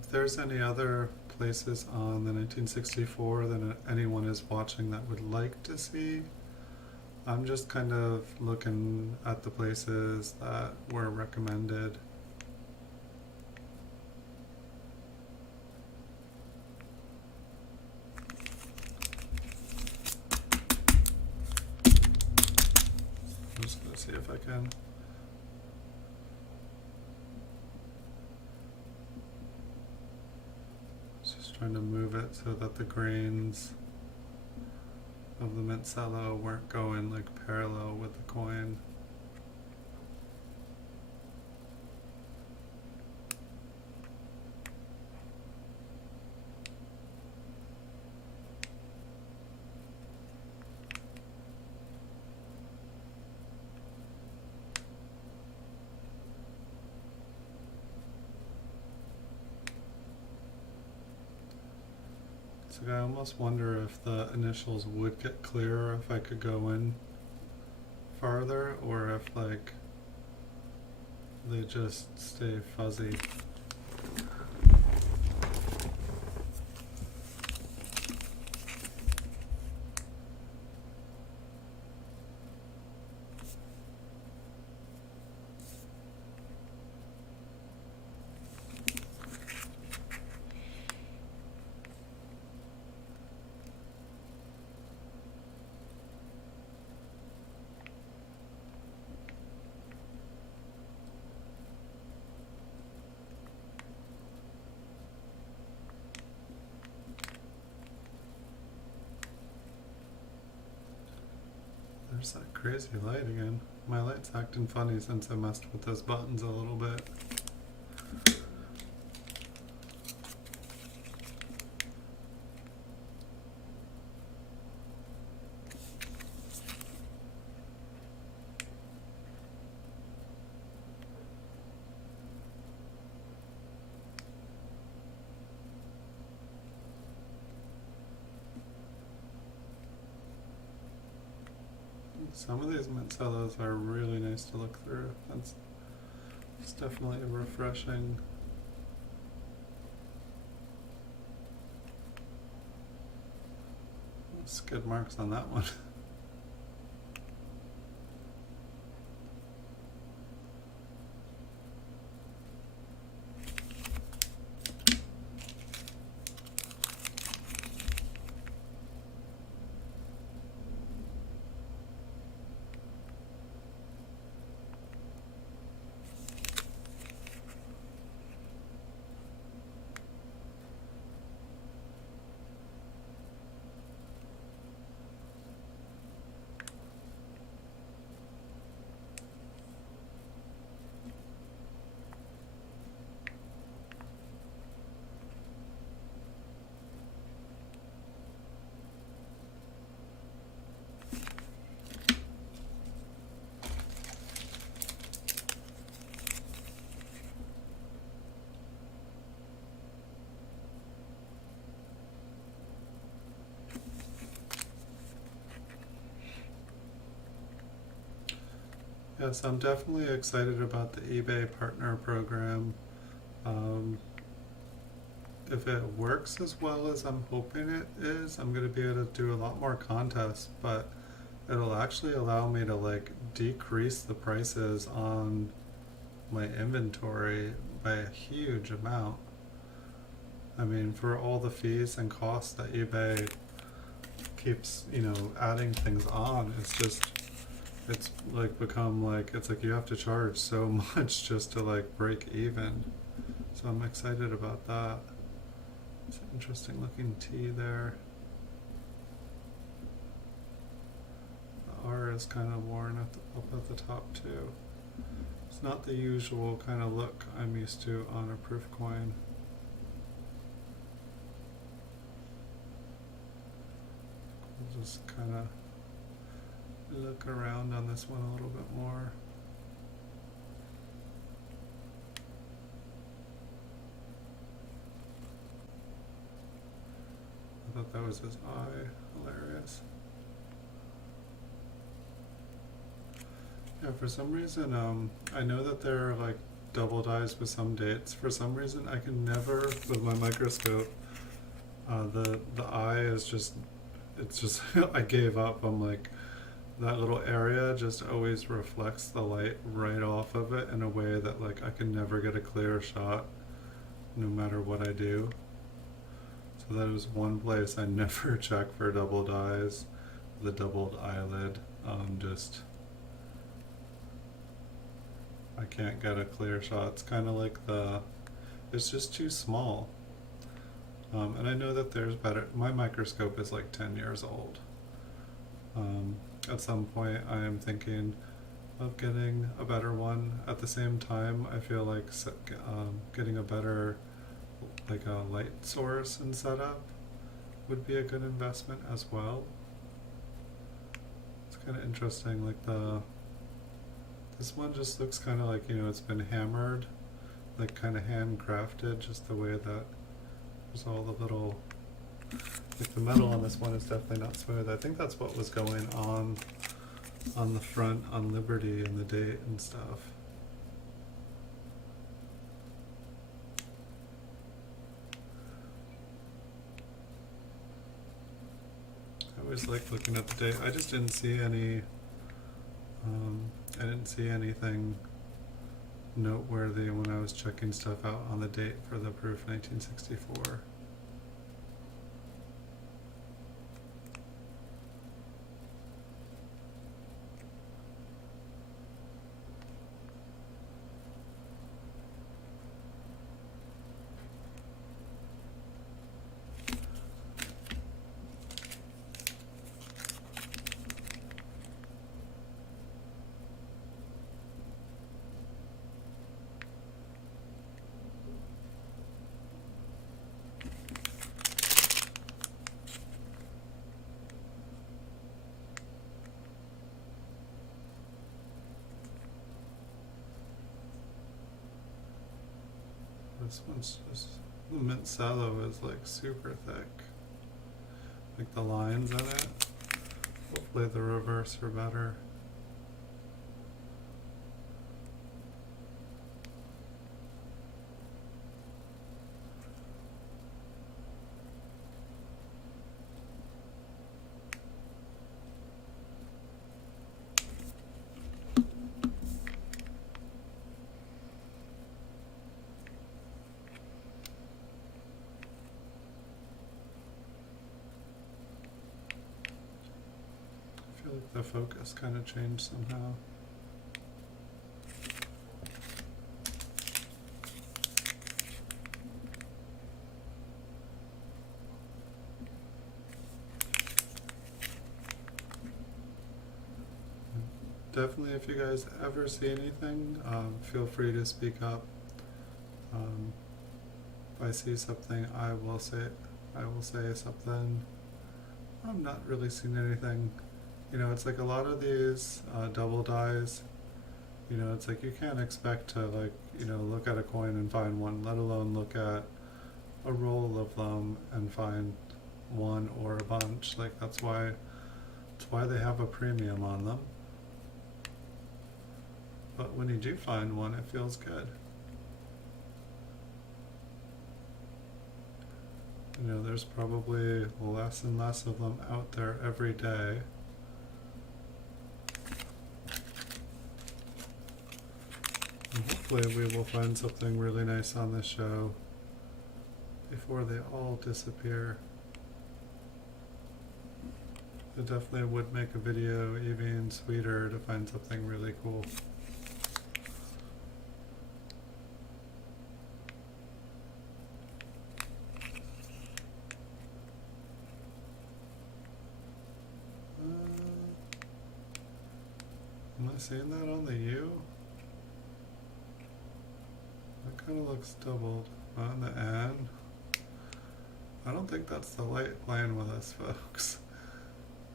If there's any other places on the 1964 that anyone is watching that would like to see, I'm just kind of looking at the places that were recommended. I'm just going to see if I can. Just trying to move it so that the grains of the mint cello weren't going like parallel with the coin. So I almost wonder if the initials would get clearer if I could go in farther, or if like they just stay fuzzy. There's that crazy light again. My light's acting funny since I messed with those buttons a little bit. Some of these mint cellos are really nice to look through. It's definitely refreshing. Skid marks on that one. Yes, I'm definitely excited about the eBay partner program. If it works as well as I'm hoping it is, I'm going to be able to do a lot more contests, but it'll actually allow me to like decrease the prices on my inventory by a huge amount. I mean, for all the fees and costs that eBay keeps, adding things on, it's like become like, it's like you have to charge so much just to like break even. So I'm excited about that. It's an interesting looking T there. The R is kind of worn up at the top too. It's not the usual kind of look I'm used to on a proof coin. We'll just kind of look around on this one a little bit more. I thought that was his eye. Hilarious. Yeah, for some reason, I know that there are like double dies with some dates. For some reason, I can never, with my microscope, the eye is just, it's just, I gave up. I'm like, that little area just always reflects the light right off of it in a way that like I can never get a clear shot no matter what I do. So that was one place I never check for double dyes, the doubled eyelid. Just I can't get a clear shot. It's kind of like it's just too small. And I know that there's better. My microscope is like 10 years old. At some point I am thinking of getting a better one. At the same time, I feel like getting a better, like a light source and setup would be a good investment as well. It's kind of interesting, like this one just looks kind of like, it's been hammered, like kind of handcrafted, just the way that there's all the little, like the metal on this one is definitely not smooth. I think that's what was going on the front on Liberty and the date and stuff. I always like looking at the date. I just didn't see any, I didn't see anything noteworthy when I was checking stuff out on the date for the proof 1964. this one's just, the mint Cello is like super thick. Like the lines in it. Hopefully the reverse are better. I feel like the focus kind of changed somehow. Definitely, if you guys ever see anything, feel free to speak up. If I see something, I will say something. I'm not really seeing anything. You know, it's like a lot of these double dies. You know, it's like you can't expect to, like, you know, look at a coin and find one, let alone look at a roll of them and find one or a bunch. Like that's why they have a premium on them. But when you do find one, it feels good. You know, there's probably less and less of them out there every day. And hopefully we will find something really nice on this show before they all disappear. It definitely would make a video even sweeter to find something really cool. Am I seeing that on the U? That kind of looks doubled. On the N? I don't think that's the light playing with us, folks.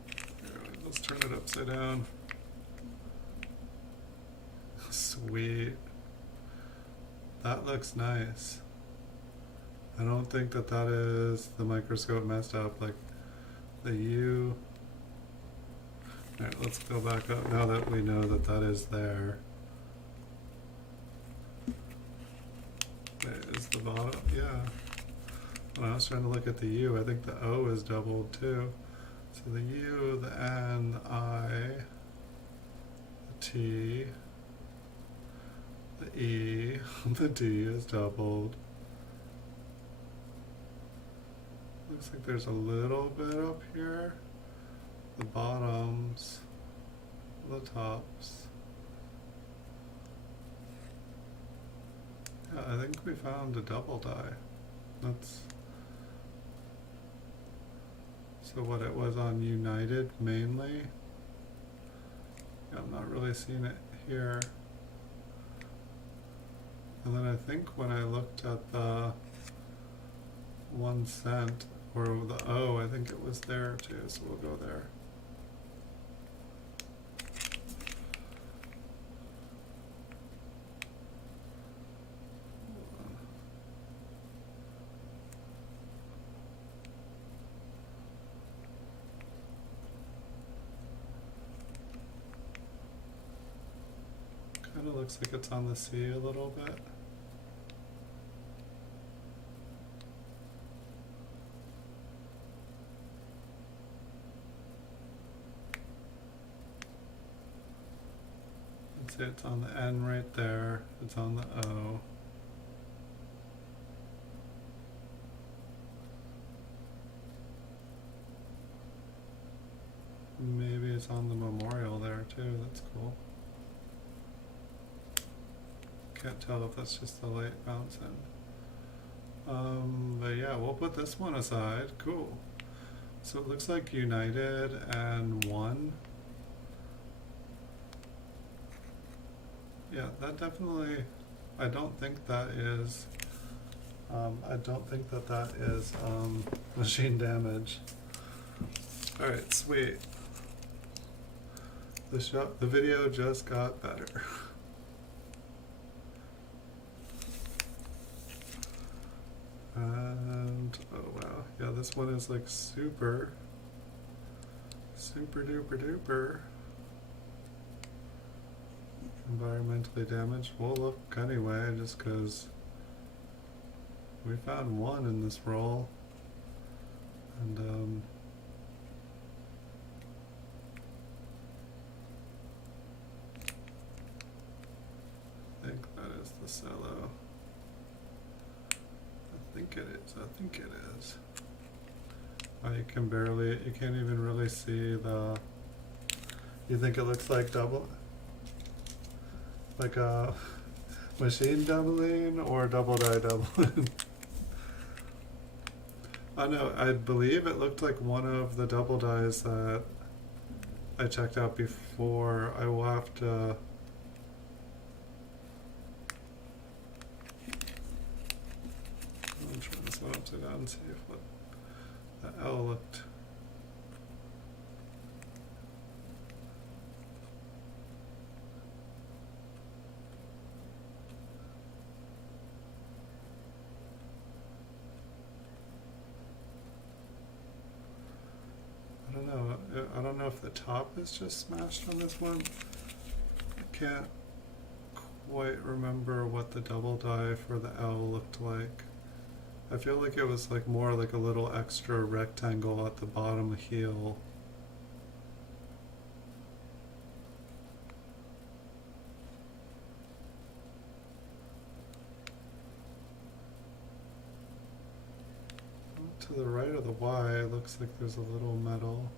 Here, let's turn it upside down. Sweet. That looks nice. I don't think that is the microscope messed up. Like the U. Alright, let's go back up now that we know that is there. Wait, is the bottom? Yeah. When I was trying to look at the U, I think the O is doubled too. So the U, the N, the I, the T, the E, the D is doubled. Looks like there's a little bit up here. The bottoms, the tops. Yeah, I think we found a double die. That's so what it was on United mainly. Yeah, I'm not really seeing it here. And then I think when I looked at the 1 cent or the O, I think it was there too, so we'll go there. Kind of looks like it's on the C a little bit. Let's say it's on the N right there. It's on the O. Maybe it's on the memorial there too. That's cool. Can't tell if that's just the light bouncing. But yeah, we'll put this one aside. Cool. So it looks like United and 1. Yeah, that definitely, I don't think that is machine damage. Alright, sweet. The video just got better. And oh wow, yeah, this one is like super duper duper environmentally damaged. We'll look anyway, just because we found one in this roll, and I think that is the Cello. I think it is. Oh, you can't even really see the, you think it looks like like a machine doubling or double die doubling? I know, I believe it looked like one of the double dies that I checked out before. I will have to I'm trying to swap upside down and see if what the L looked. I don't know if the top is just smashed on this one. I can't quite remember what the double die for the L looked like. I feel like it was like more like a little extra rectangle at the bottom heel. To the right of the Y, it looks like there's a little metal.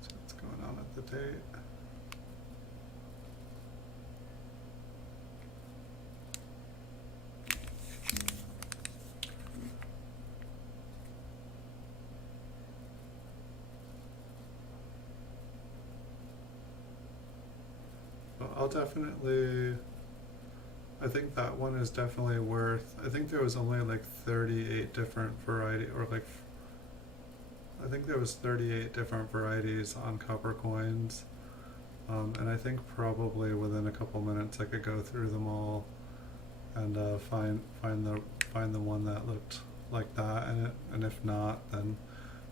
So what's going on at the date? I'll definitely, I think that one is definitely worth, I think there was only like 38 different variety, or like, I think there was 38 different varieties on copper coins, and I think probably within a couple minutes I could go through them all and find the one that looked like that, and if not, then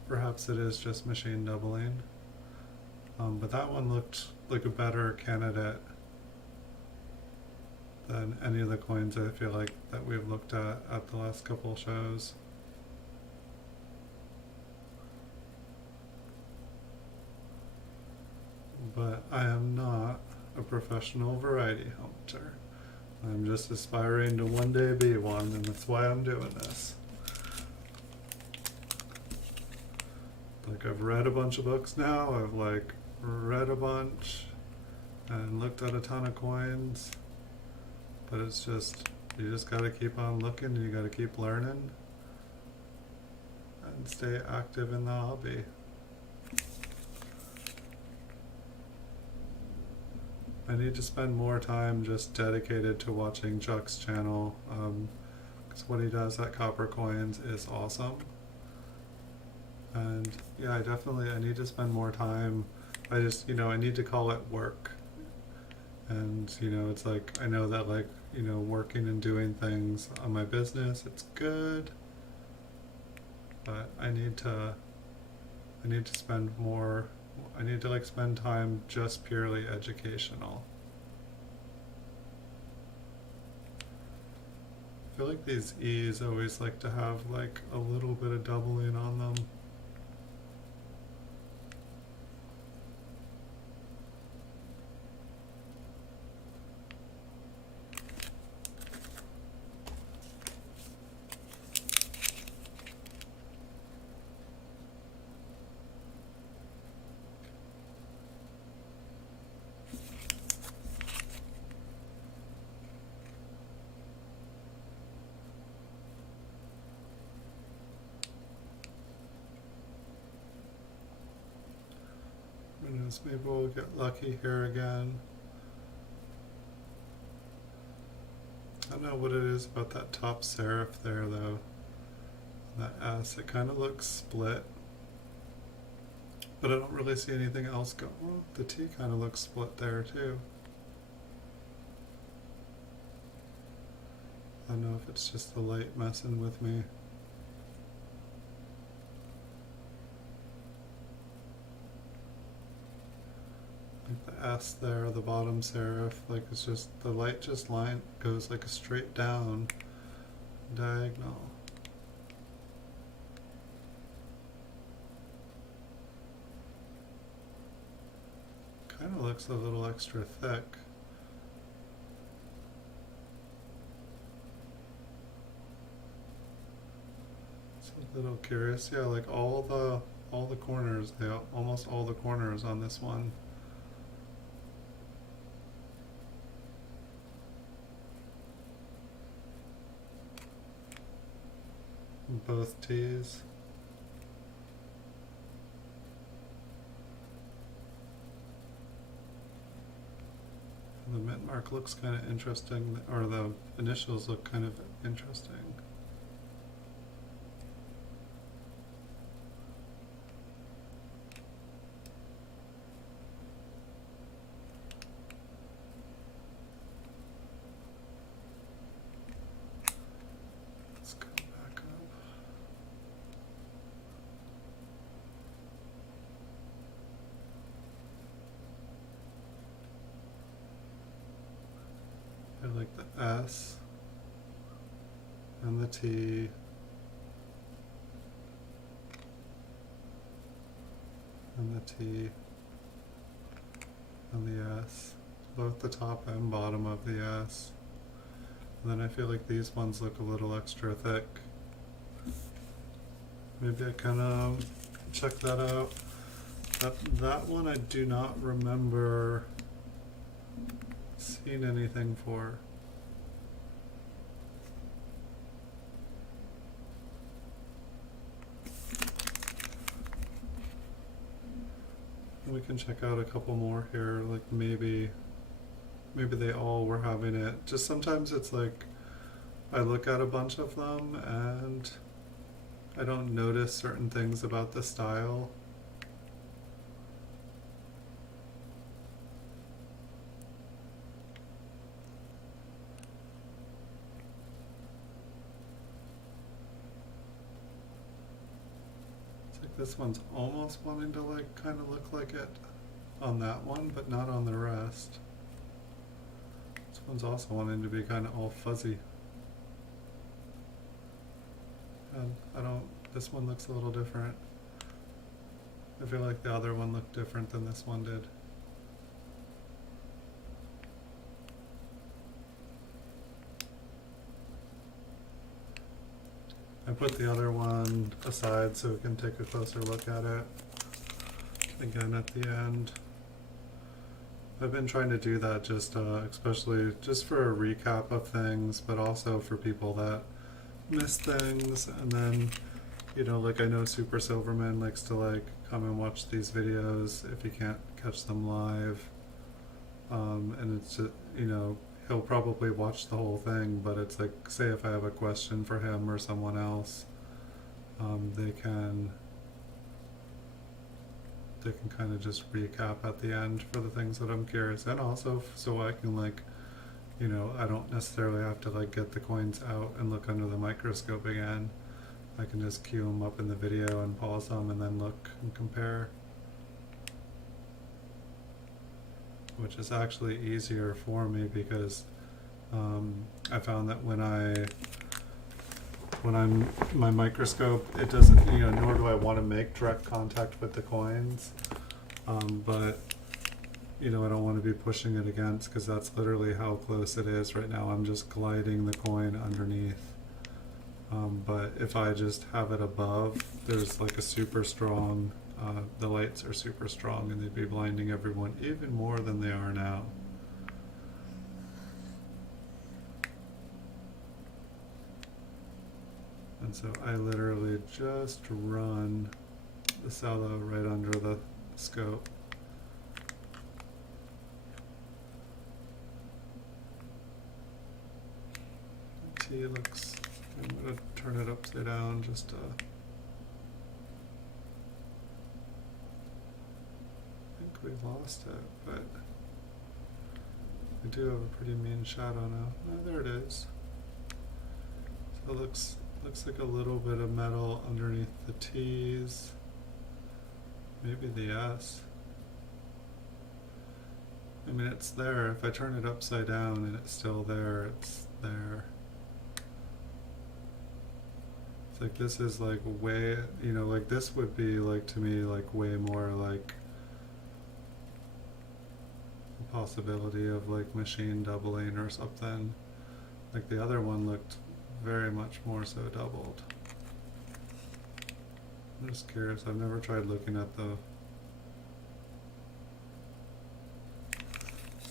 perhaps it is just machine doubling. But that one looked like a better candidate than any of the coins I feel like that we've looked at the last couple shows. But I am not a professional variety hunter. I'm just aspiring to one day be one, and that's why I'm doing this. Like, I've read a bunch of books now, I've like read a bunch and looked at a ton of coins, but it's just, you just gotta keep on looking, you gotta keep learning and stay active in the hobby. I need to spend more time just dedicated to watching Chuck's channel, because what he does at Copper Coins is awesome. And yeah, I need to spend more time. I just, I need to call it work. And, it's like, I know that like, working and doing things on my business, it's good. But I need to spend more, I need to like spend time just purely educational. I feel like these E's always like to have like a little bit of doubling on them. Maybe we'll get lucky here again. I don't know what it is about that top serif there though. That S, it kind of looks split, but I don't really see anything else go. Well, the T kind of looks split there too. I don't know if it's just the light messing with me. Like the S there, the bottom serif, like it's just, the light just goes like a straight down diagonal. Kind of looks a little extra thick. It's a little curious. Yeah, like all the corners, almost all the corners on this one. Both T's. The mint mark looks kind of interesting, or the initials look kind of interesting. Let's go back up. I like the S and the T and the T and the S, both the top and bottom of the S. And then I feel like these ones look a little extra thick. Maybe I can check that out. That one I do not remember seeing anything for. We can check out a couple more here, like maybe they all were having it. Just sometimes it's like I look at a bunch of them and I don't notice certain things about the style. This one's almost wanting to like kind of look like it on that one, but not on the rest. This one's also wanting to be kind of all fuzzy. And this one looks a little different. I feel like the other one looked different than this one did. I put the other one aside so we can take a closer look at it again at the end. I've been trying to do that just especially just for a recap of things, but also for people that miss things. And then, you know, like I know Super Silverman likes to like come and watch these videos if he can't catch them live. And it's just, you know, he'll probably watch the whole thing, but it's like, say if I have a question for him or someone else, they can kind of just recap at the end for the things that I'm curious, and also so I can like, you know, I don't necessarily have to like get the coins out and look under the microscope again. I can just queue them up in the video and pause them and then look and compare, which is actually easier for me because I found that when I'm my microscope, it doesn't, you know, nor do I want to make direct contact with the coins, but you know, I don't want to be pushing it against, because that's literally how close it is right now. I'm just gliding the coin underneath. But if I just have it above, there's like a super strong, the lights are super strong and they'd be blinding everyone even more than they are now. And so I literally just run the Cello right under the scope. T looks I'm gonna turn it upside down just to, I think we lost it, but we do have a pretty mean shadow now. Oh, there it is. So it looks like a little bit of metal underneath the T's, maybe the S. I mean, it's there. If I turn it upside down and it's still there, it's there. It's like this is like way, you know, like this would be like, to me, like way more like the possibility of like machine doubling or something. Like the other one looked very much more so doubled. I'm just curious. I've never tried looking at the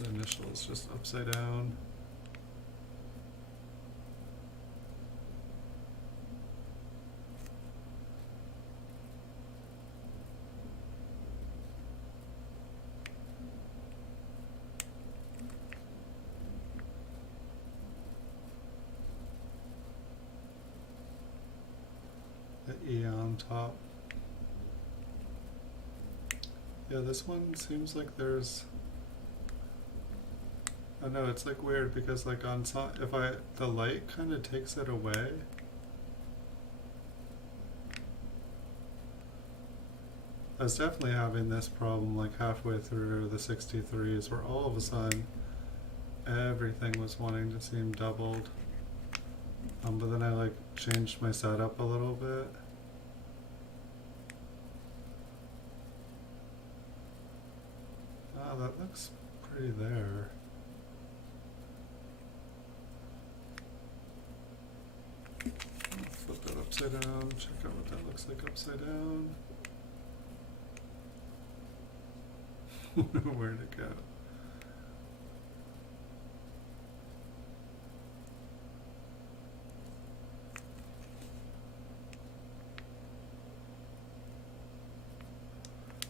initials just upside down. The E on top. Yeah, this one seems like there's, I know it's like weird because like on some, if the light kind of takes it away. I was definitely having this problem like halfway through the 63s where all of a sudden everything was wanting to seem doubled. But then I like changed my setup a little bit. Ah, that looks pretty there. Flip that upside down, check out what that looks like upside down. Where'd it go?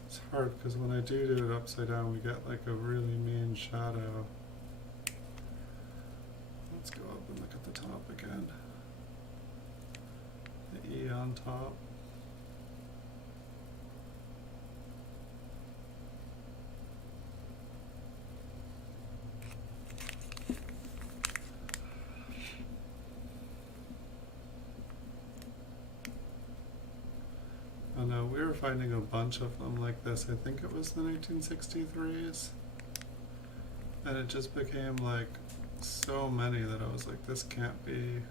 It's hard because when I do it upside down, we get like a really mean shadow. Let's go up and look at the top again. The E on top. Oh no, we were finding a bunch of them like this. I think it was the 1963s. And it just became like so many that I was like, this can't be.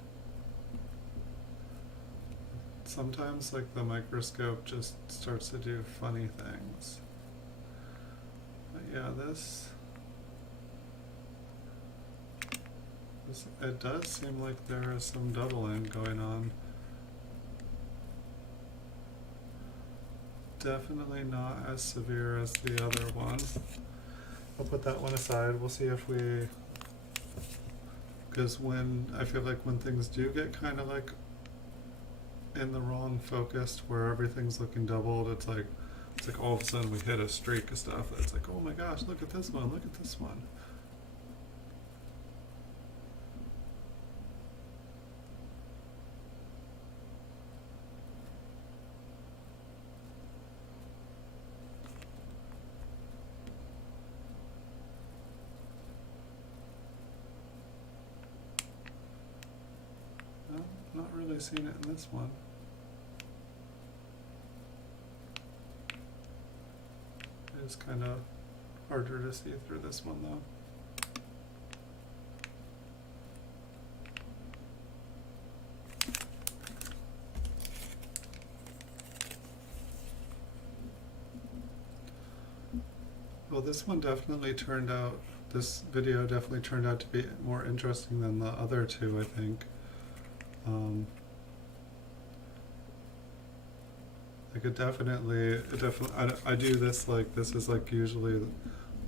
Sometimes like the microscope just starts to do funny things. But yeah, this it does seem like there is some doubling going on. Definitely not as severe as the other one. I'll put that one aside. We'll see if we, because when I feel like when things do get kind of like in the wrong focused where everything's looking doubled, it's like all of a sudden we hit a streak of stuff that's like, oh my gosh, look at this one, look at this one. No, not really seeing it in this one. It's kind of harder to see through this one though. Well, this one definitely turned out, this video definitely turned out to be more interesting than the other two, I think. Like it definitely, I do this like, this is like usually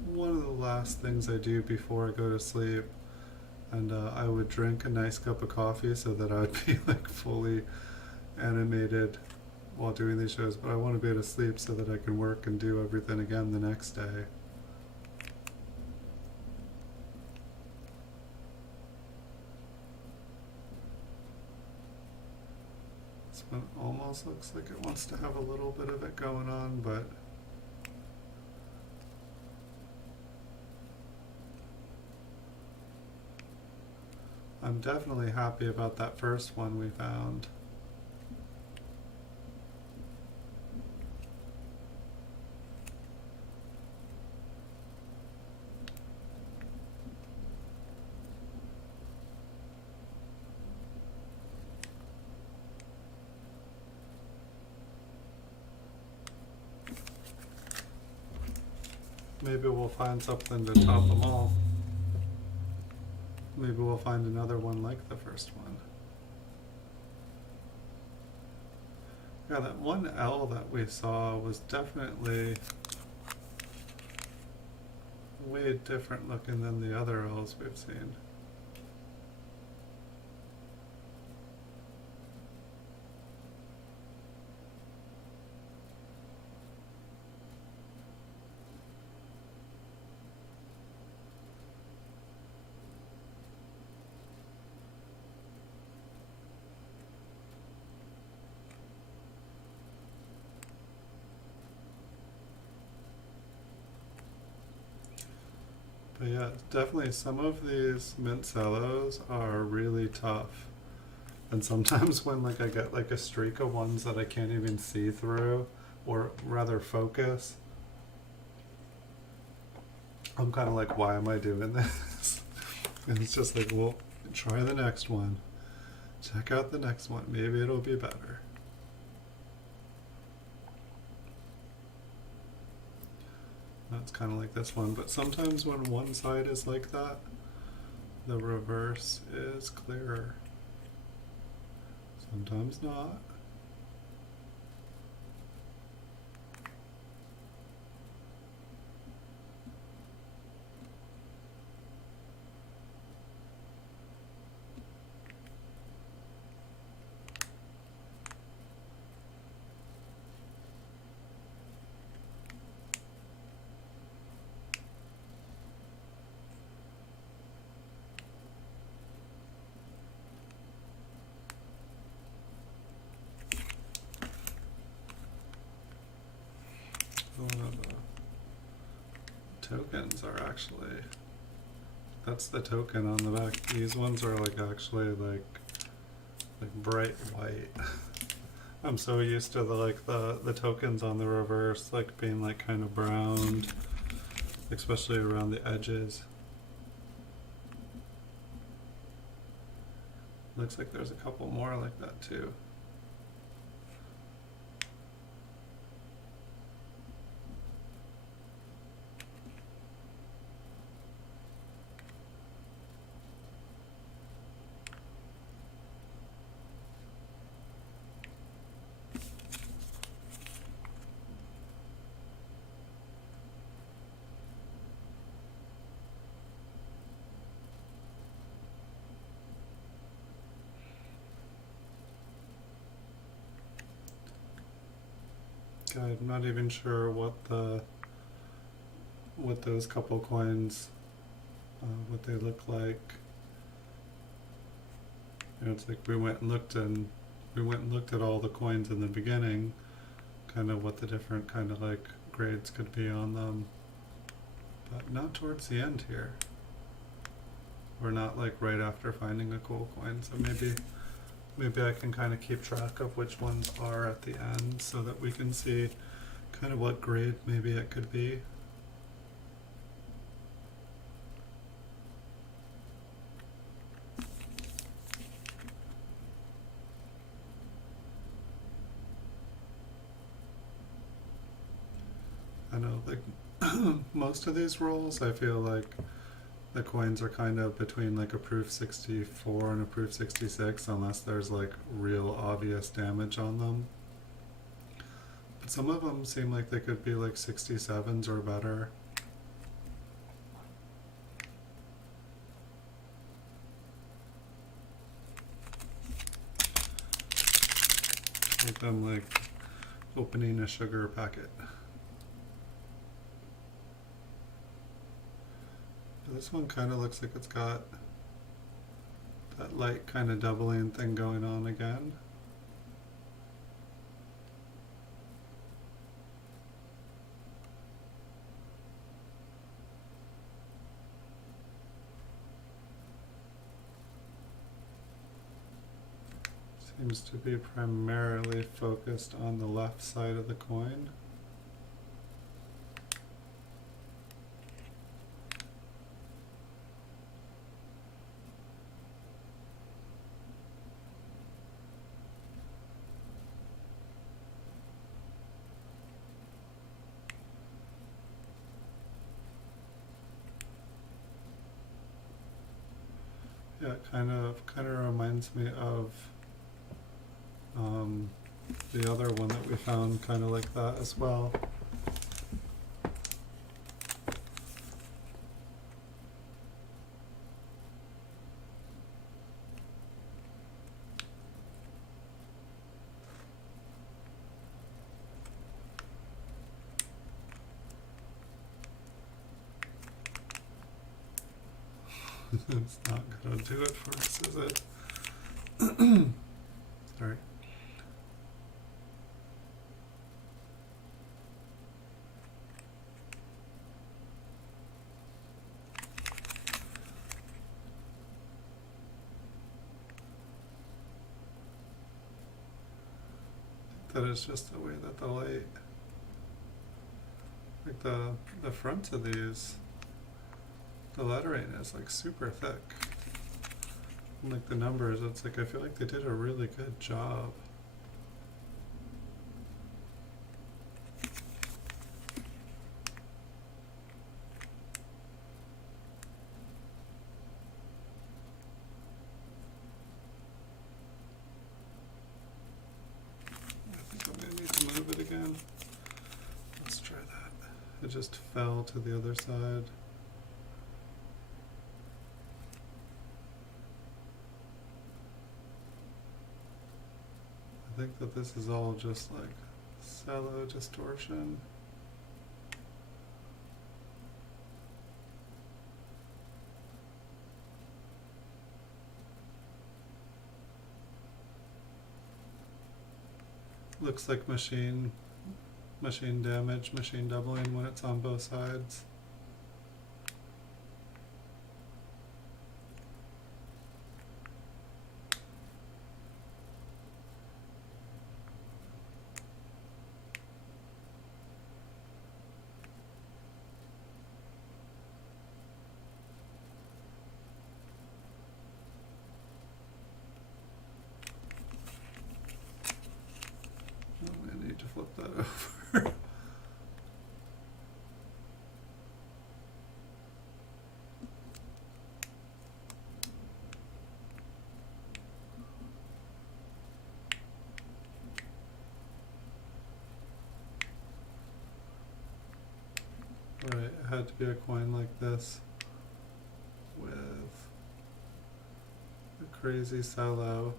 one of the last things I do before I go to sleep. And I would drink a nice cup of coffee so that I'd be like fully animated while doing these shows, but I want to be able to sleep so that I can work and do everything again the next day. This one almost looks like it wants to have a little bit of it going on, but I'm definitely happy about that first one we found. Maybe we'll find something to top them all. Maybe we'll find another one like the first one. Yeah, that one L that we saw was definitely way different looking than the other L's we've seen. But yeah, definitely some of these mint cellos are really tough. And sometimes when like I get like a streak of ones that I can't even see through, or rather focus, I'm kind of like, why am I doing this? And it's just like, well, try the next one. Check out the next one. Maybe it'll be better. That's kind of like this one, but sometimes when one side is like that, the reverse is clearer. Sometimes not. Tokens are actually, that's the token on the back. These ones are like actually like bright white. I'm so used to the tokens on the reverse like being like kind of browned, especially around the edges. Looks like there's a couple more like that too. I'm not even sure what those couple coins, what they look like. You know, it's like we went and looked at all the coins in the beginning, kind of what the different kind of like grades could be on them, but not towards the end here. We're not like right after finding a cool coin, so maybe I can kind of keep track of which ones are at the end so that we can see kind of what grade maybe it could be. I know like most of these rolls I feel like the coins are kind of between like a proof 64 and a proof 66 unless there's like real obvious damage on them. But some of them seem like they could be like 67s or better. Like I'm like opening a sugar packet. This one kind of looks like it's got that light kind of doubling thing going on again. Seems to be primarily focused on the left side of the coin. Yeah, it kind of reminds me of the other one that we found, kind of like that as well. It's not gonna do it for us, is it? Sorry. That is just the way that the light, like the front of these, the lettering is like super thick. And like the numbers, it's like I feel like they did a really good job. I think I'm gonna need to move it again. Let's try that. It just fell to the other side. I think that this is all just like cello distortion. Looks like machine damage, machine doubling when it's on both sides. I need to flip that over. Right, it had to be a coin like this with a crazy cello.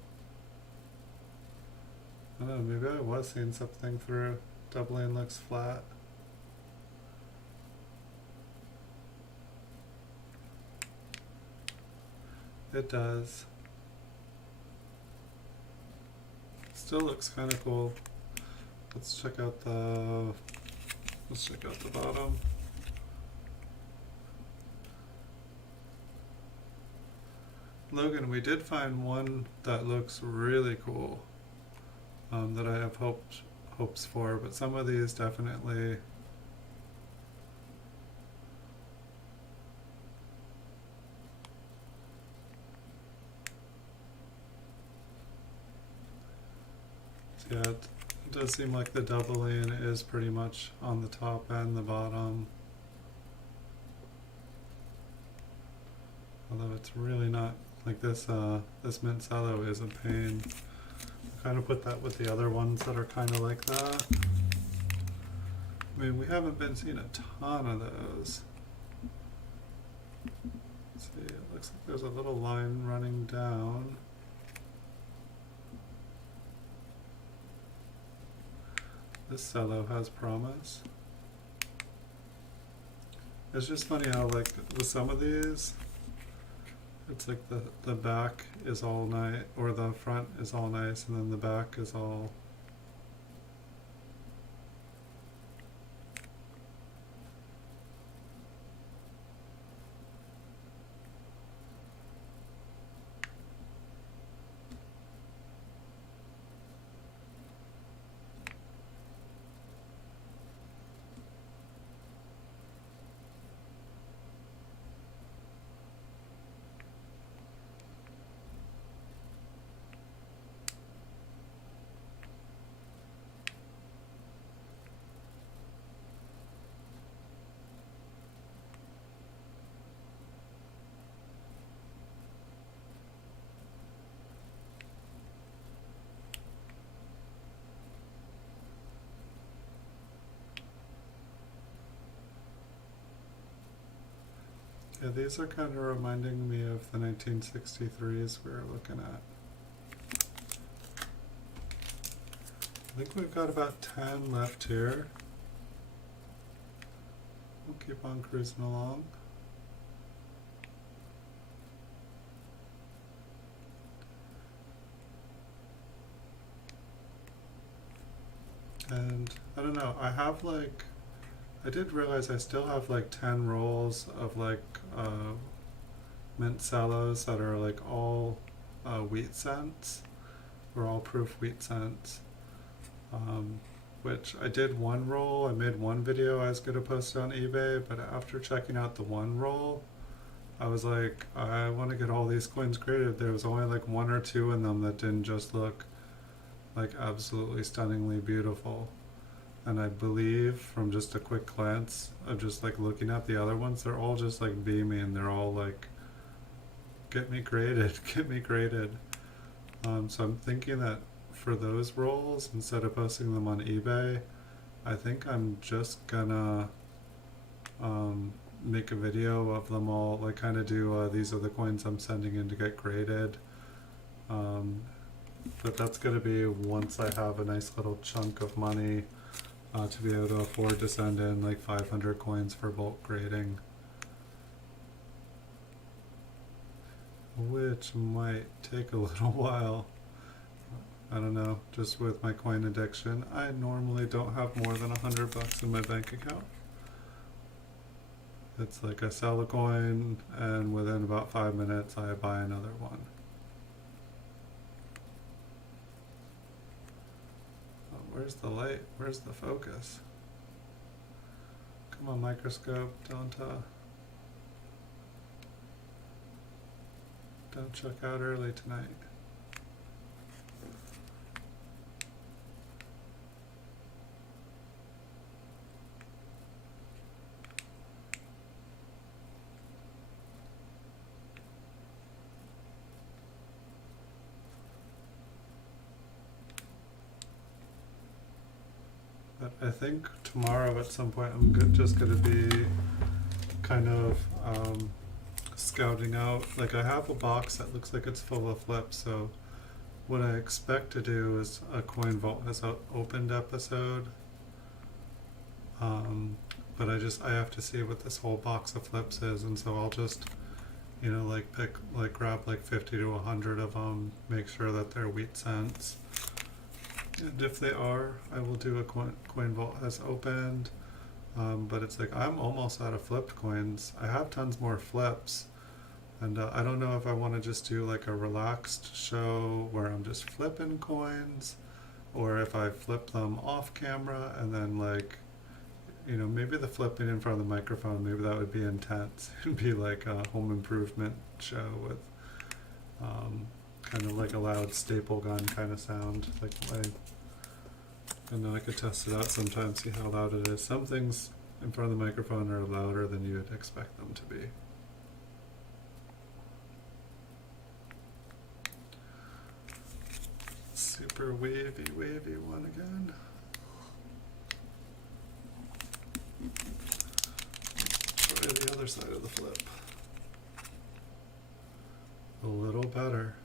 I don't know, maybe I was seeing something through. Doubling looks flat. It does. Still looks kind of cool. Let's check out the bottom. Logan, we did find one that looks really cool, that I have hopes for, but some of these definitely yeah, it does seem like the doubling is pretty much on the top and the bottom. Although it's really not, like this mint cello is a pain. I kind of put that with the other ones that are kind of like that. I mean, we haven't been seeing a ton of those. Let's see, it looks like there's a little line running down. This cello has promise. It's just funny how, like, with some of these, it's like the back is all nice, or the front is all nice, and then the back is all Yeah, these are kind of reminding me of the 1963s we were looking at. I think we've got about 10 left here. We'll keep on cruising along. And I don't know, I did realize I still have like 10 rolls of like mint cellos that are like all wheat cents, or all proof wheat cents. Which I did one roll, I made one video I was going to post on eBay, but after checking out the one roll, I was like, I want to get all these coins graded. There was only like one or two in them that didn't just look like absolutely stunningly beautiful. And I believe from just a quick glance of just like looking at the other ones, they're all just like beaming. They're all like, get me graded, get me graded. So I'm thinking that for those rolls, instead of posting them on eBay, I think I'm just gonna make a video of them all, like kind of do these are the coins I'm sending in to get graded. But that's gonna be once I have a nice little chunk of money to be able to afford to send in like 500 coins for bulk grading. Which might take a little while. I don't know, just with my coin addiction. I normally don't have more than $100 in my bank account. It's like I sell a coin and within about 5 minutes I buy another one. Oh, where's the light? Where's the focus? Come on, microscope, don't check out early tonight. But I think tomorrow at some point I'm just going to be kind of scouting out. Like I have a box that looks like it's full of flips, so what I expect to do is a Coin Vault has opened episode. But I have to see what this whole box of flips is, and so I'll just, you know, like grab like 50 to 100 of them, make sure that they're wheat cents. And if they are, I will do a Coin Vault has opened. But it's like I'm almost out of flipped coins. I have tons more flips, and I don't know if I want to just do like a relaxed show where I'm just flipping coins, or if I flip them off camera and then like, you know, maybe the flipping in front of the microphone, maybe that would be intense. It'd be like a home improvement show with kind of like a loud staple gun kind of sound. Like I know I could test it out sometime, see how loud it is. Some things in front of the microphone are louder than you would expect them to be. Super wavy one again. Try the other side of the flip. A little better.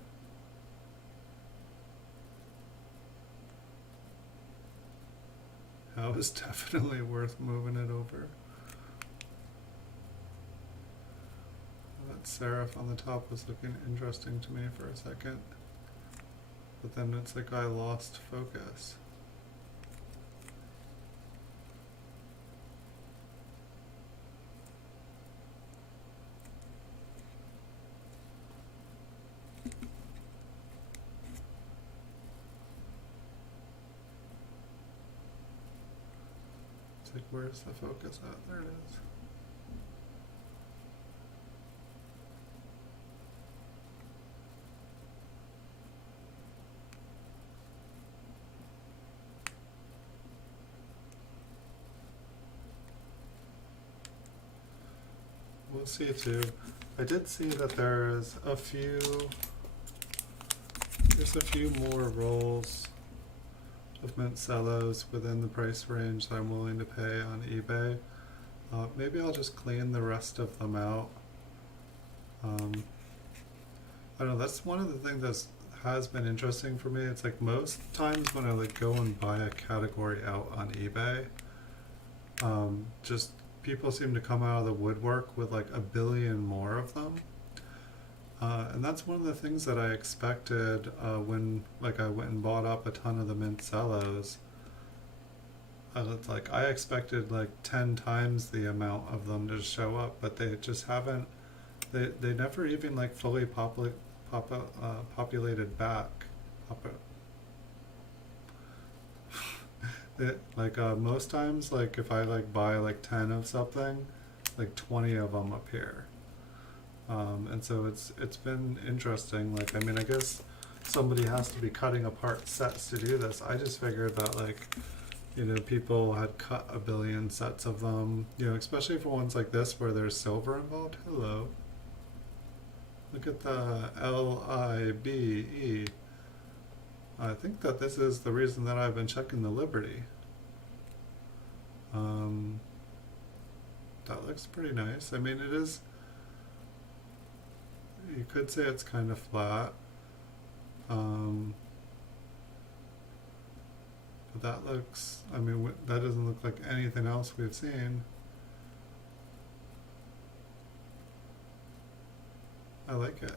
That was definitely worth moving it over. That serif on the top was looking interesting to me for a second, but then it's like I lost focus. It's like, where's the focus at? There it is. We'll see too. I did see that there's a few more rolls of mint cellos within the price range that I'm willing to pay on eBay. Maybe I'll just clean the rest of them out Um, I don't know, that's one of the things that has been interesting for me. It's like most times when I like go and buy a category out on eBay, just people seem to come out of the woodwork with like a billion more of them. And that's one of the things that I expected when like I went and bought up a ton of the mint cellos. It's like I expected like 10 times the amount of them to show up, but they just haven't. They never even like fully populated back. Pop, like most times, like if I like buy like 10 of something, like 20 of them appear. And so it's been interesting. Like, I mean, I guess somebody has to be cutting apart sets to do this. I just figured that like, you know, people had cut a billion sets of them, you know, especially for ones like this where there's silver involved. Hello. Look at the LIBE. I think that this is the reason that I've been checking the Liberty. That looks pretty nice. I mean, it is, you could say it's kind of flat. But that looks, I mean, that doesn't look like anything else we've seen. I like it.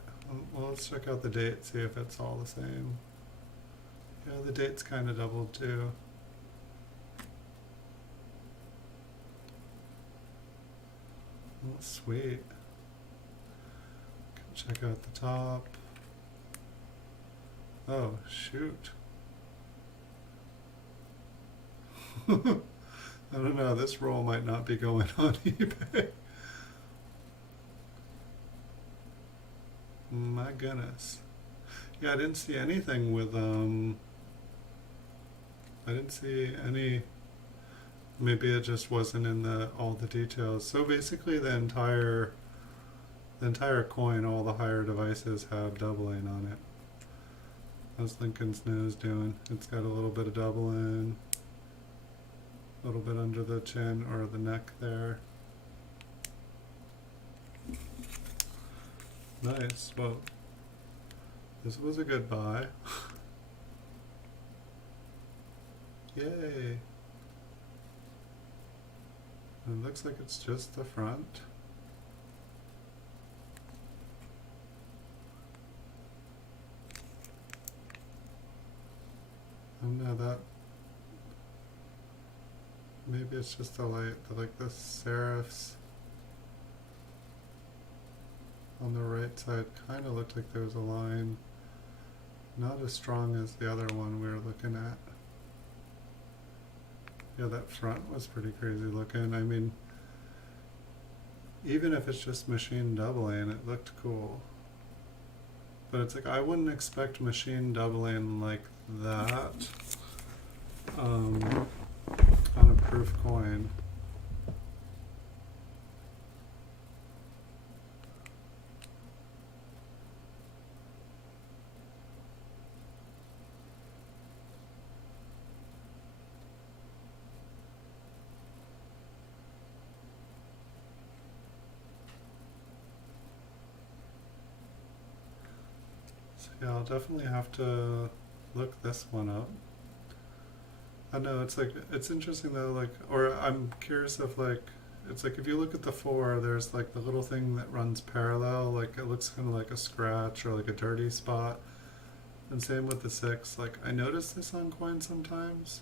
Well, let's check out the date, see if it's all the same. Yeah, the date's kind of doubled too. Oh, sweet. Check out the top. Oh, shoot. I don't know, this roll might not be going on eBay. My goodness. Yeah, I didn't see anything with, I didn't see any, maybe it just wasn't in all the details. So basically the entire coin, all the higher devices have doubling on it. How's Lincoln's nose doing? It's got a little bit of doubling, a little bit under the chin or the neck there. Nice. Well, this was a good buy. Yay. It looks like it's just the front. Oh no, that maybe it's just the light, like the serifs on the right side kind of looked like there was a line, not as strong as the other one we were looking at. Yeah, that front was pretty crazy looking. I mean, even if it's just machine doubling, it looked cool. But it's like, I wouldn't expect machine doubling like that on a proof coin. Yeah, I'll definitely have to look this one up. I know, it's like, it's interesting though, like, or I'm curious if like, it's like if you look at the 4, there's like the little thing that runs parallel, like it looks kind of like a scratch or like a dirty spot. And same with the 6, like I notice this on coins sometimes.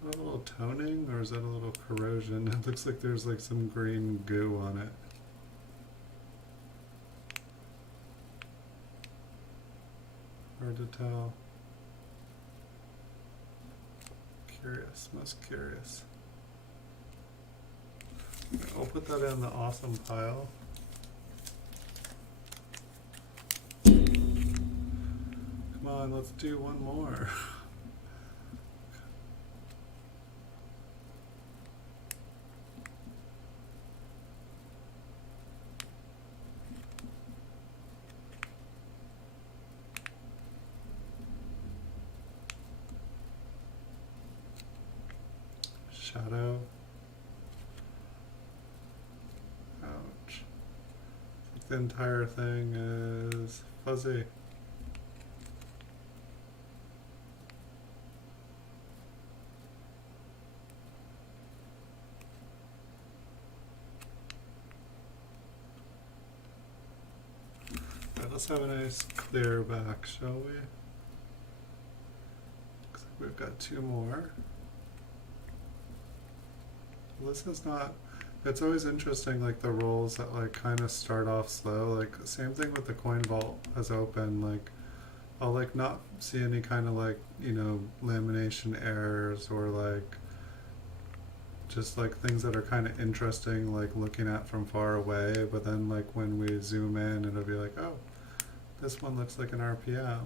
Is that a little toning or is that a little corrosion? It looks like there's like some green goo on it. Hard to tell. Curious, most curious. I'll put that in the awesome pile. Come on, let's do one more. Shadow. Ouch. the entire thing is fuzzy. Let's have a nice clear back, shall we? Looks like we've got two more. This is not, it's always interesting, like the rolls that like kind of start off slow. Like same thing with the coin vault has opened. Like I'll like not see any kind of like, you know, lamination errors or like just like things that are kind of interesting, like looking at from far away. But then like when we zoom in, it'll be like, oh, this one looks like an RPM,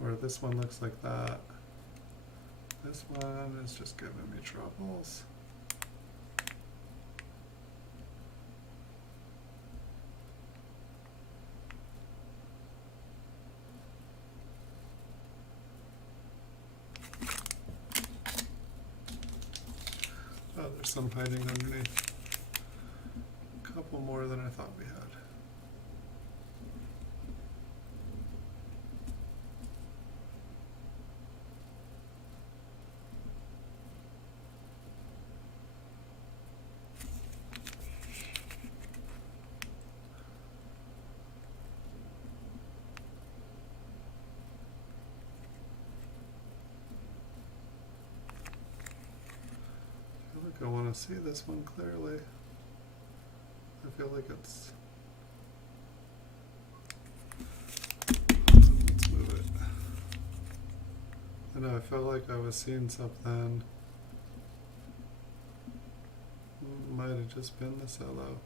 or this one looks like that. This one is just giving me troubles. Oh, there's some hiding underneath. A couple more than I thought we had. I want to see this one clearly. I feel like it's... Let's move it. I know, I felt like I was seeing something. Might have just been the cello.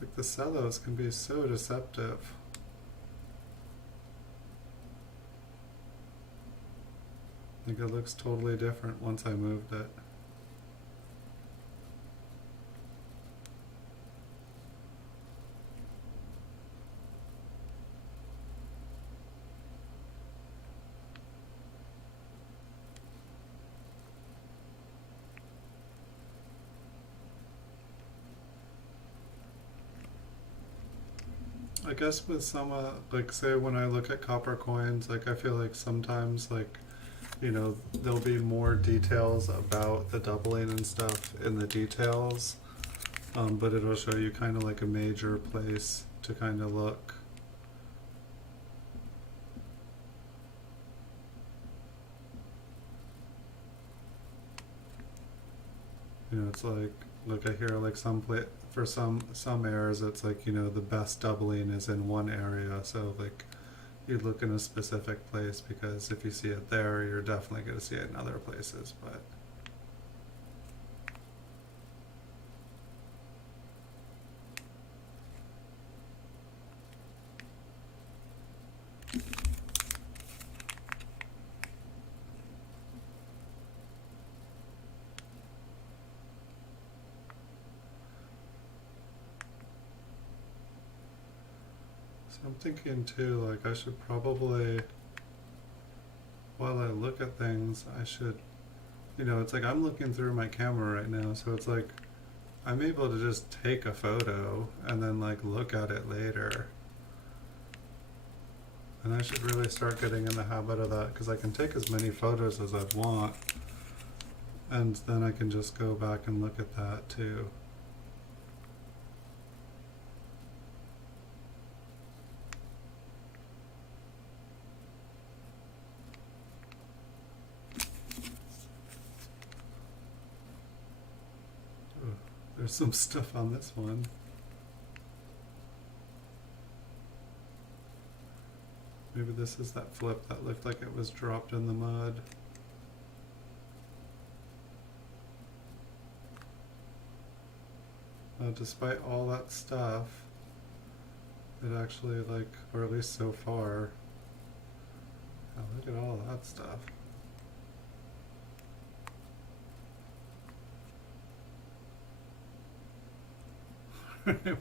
Like the cellos can be so deceptive. Like it looks totally different once I moved it. I guess with some, like say when I look at copper coins, like I feel like sometimes like, you know, there'll be more details about the doubling and stuff in the details, but it'll show you kind of like a major place to kind of look. You know, it's like, look, I hear like for some errors, it's like, you know, the best doubling is in one area, so like you look in a specific place because if you see it there, you're definitely going to see it in other places. But so I'm thinking too, like I should probably, while I look at things, I should, you know, it's like I'm looking through my camera right now, so it's like I'm able to just take a photo and then like look at it later. And I should really start getting in the habit of that, because I can take as many photos as I want, and then I can just go back and look at that too. Ooh, there's some stuff on this one. Maybe this is that flip that looked like it was dropped in the mud. Despite all that stuff, it actually, like, or at least so far, oh, look at all that stuff.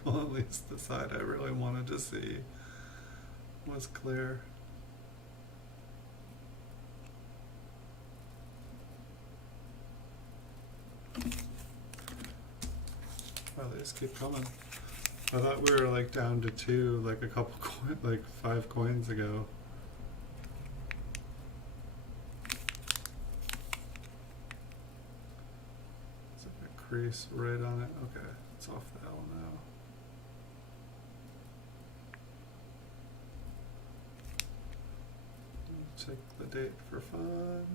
Well, at least the side I really wanted to see was clear. Well, they just keep coming. I thought we were like down to 2, like a couple like 5 coins ago. Is it a crease right on it? Okay, it's off the L now. Check the date for funds.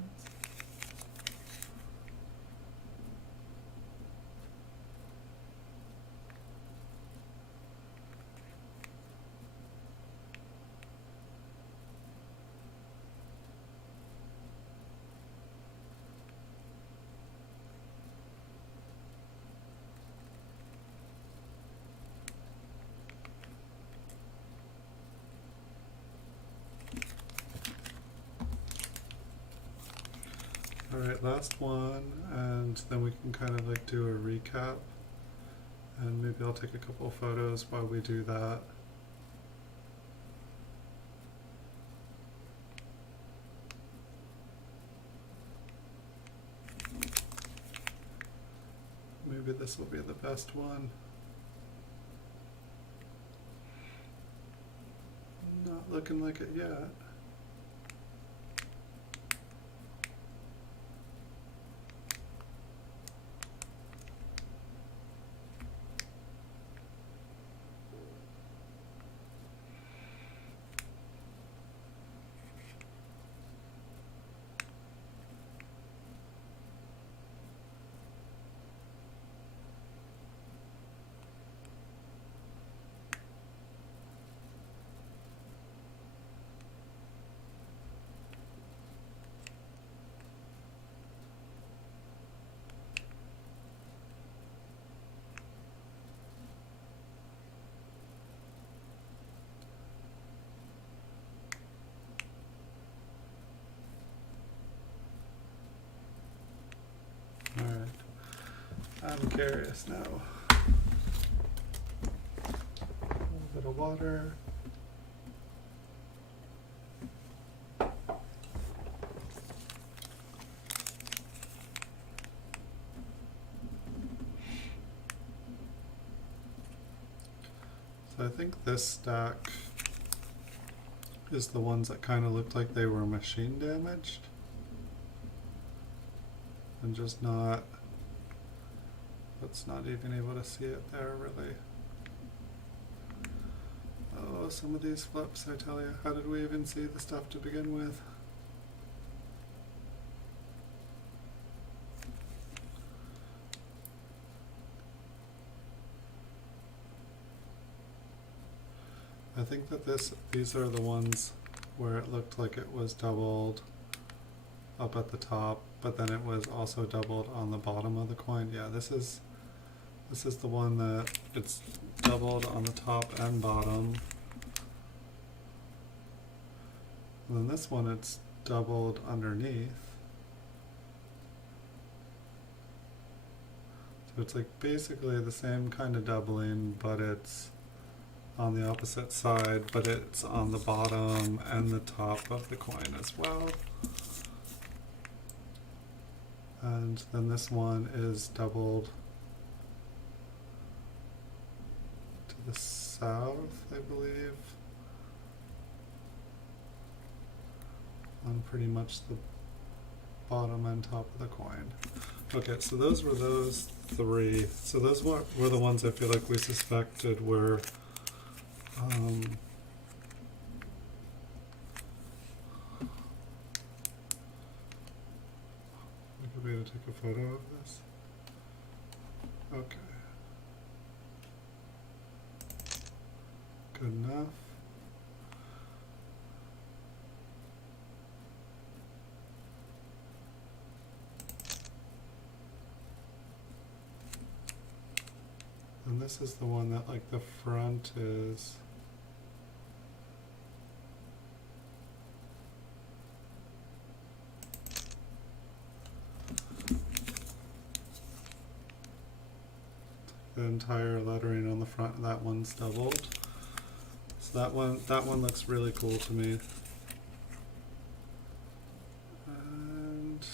Alright, last one, and then we can kind of like do a recap, and maybe I'll take a couple of photos while we do that. Maybe this will be the best one. Not looking like it yet. Alright, I'm curious now. A little bit of water. So I think this stack is the ones that kind of looked like they were machine damaged. And just not, it's not even able to see it there really. Oh, some of these flips, I tell you, how did we even see the stuff to begin with? I think that these are the ones where it looked like it was doubled up at the top, but then it was also doubled on the bottom of the coin. Yeah, this is the one that it's doubled on the top and bottom. And then this one, it's doubled underneath. So it's like basically the same kind of doubling, but it's on the opposite side, but it's on the bottom and the top of the coin as well. And then this one is doubled to the south, I believe, on pretty much the bottom and top of the coin. Okay, so those were those 3. So those were the ones I feel like we suspected were a good way to take a photo of this. Okay. Good enough. And this is the one that like the front is the entire lettering on the front, that one's doubled. So that one looks really cool to me. And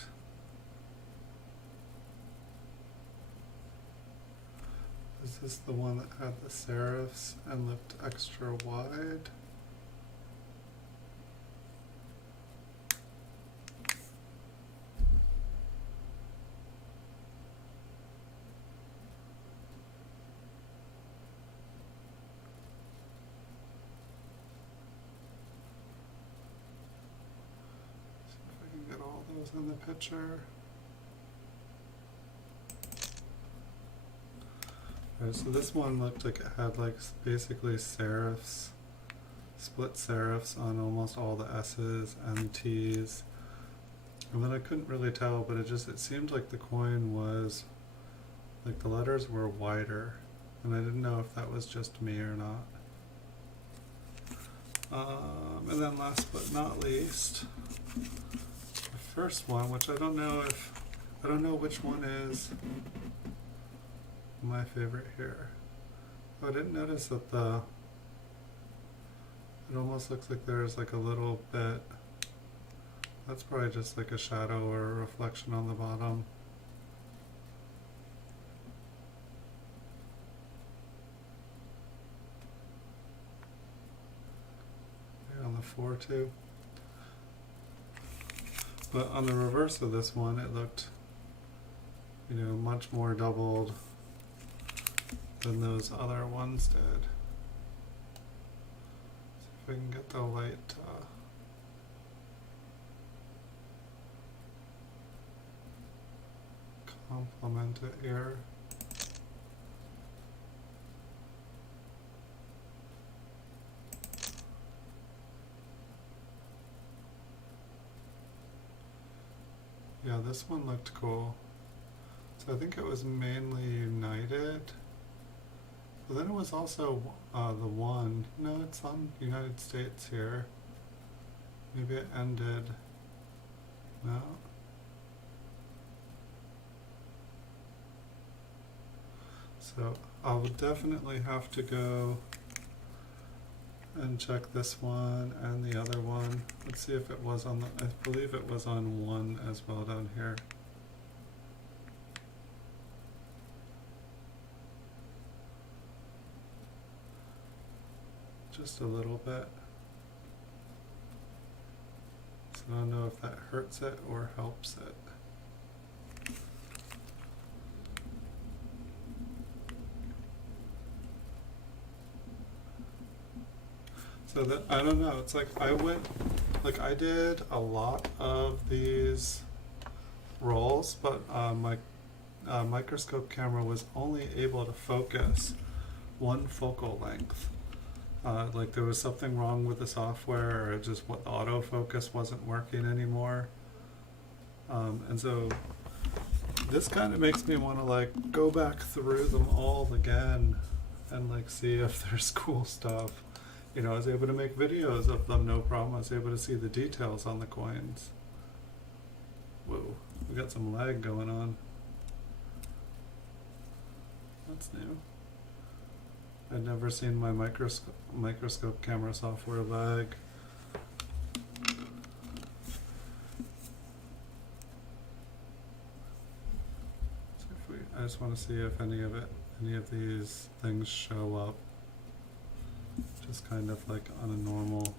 is the one that had the serifs and looked extra wide. See if I can get all those in the picture. Alright, so this one looked like it had like basically serifs, split serifs on almost all the S's and T's. And then I couldn't really tell, but it seemed like the coin was, like the letters were wider. And I didn't know if that was just me or not. And then last but not least, the first one, which I don't know which one is my favorite here. Oh, I didn't notice that it almost looks like there's like a little bit, that's probably just like a shadow or a reflection on the bottom. Yeah, on the 4 too. But on the reverse of this one, it looked, you know, much more doubled than those other ones did. See if I can get the light complement it here. Yeah, this one looked cool. So I think it was mainly United. But then it was also the one. No, it's on United States here. Maybe it ended. No. So I'll definitely have to go and check this one and the other one. Let's see if it was on the, I believe it was on one as well down here. Just a little bit. So I don't know if that hurts it or helps it. So that, I don't know, it's like I did a lot of these rolls, but my microscope camera was only able to focus one focal length. Like there was something wrong with the software, or just what the autofocus wasn't working anymore. And so this kind of makes me want to like go back through them all again and like see if there's cool stuff. You know, I was able to make videos of them, no problem. I was able to see the details on the coins. Whoa, we got some lag going on. That's new. I'd never seen my microscope camera software lag. So I just want to see if any of these things show up. Just kind of like on a normal.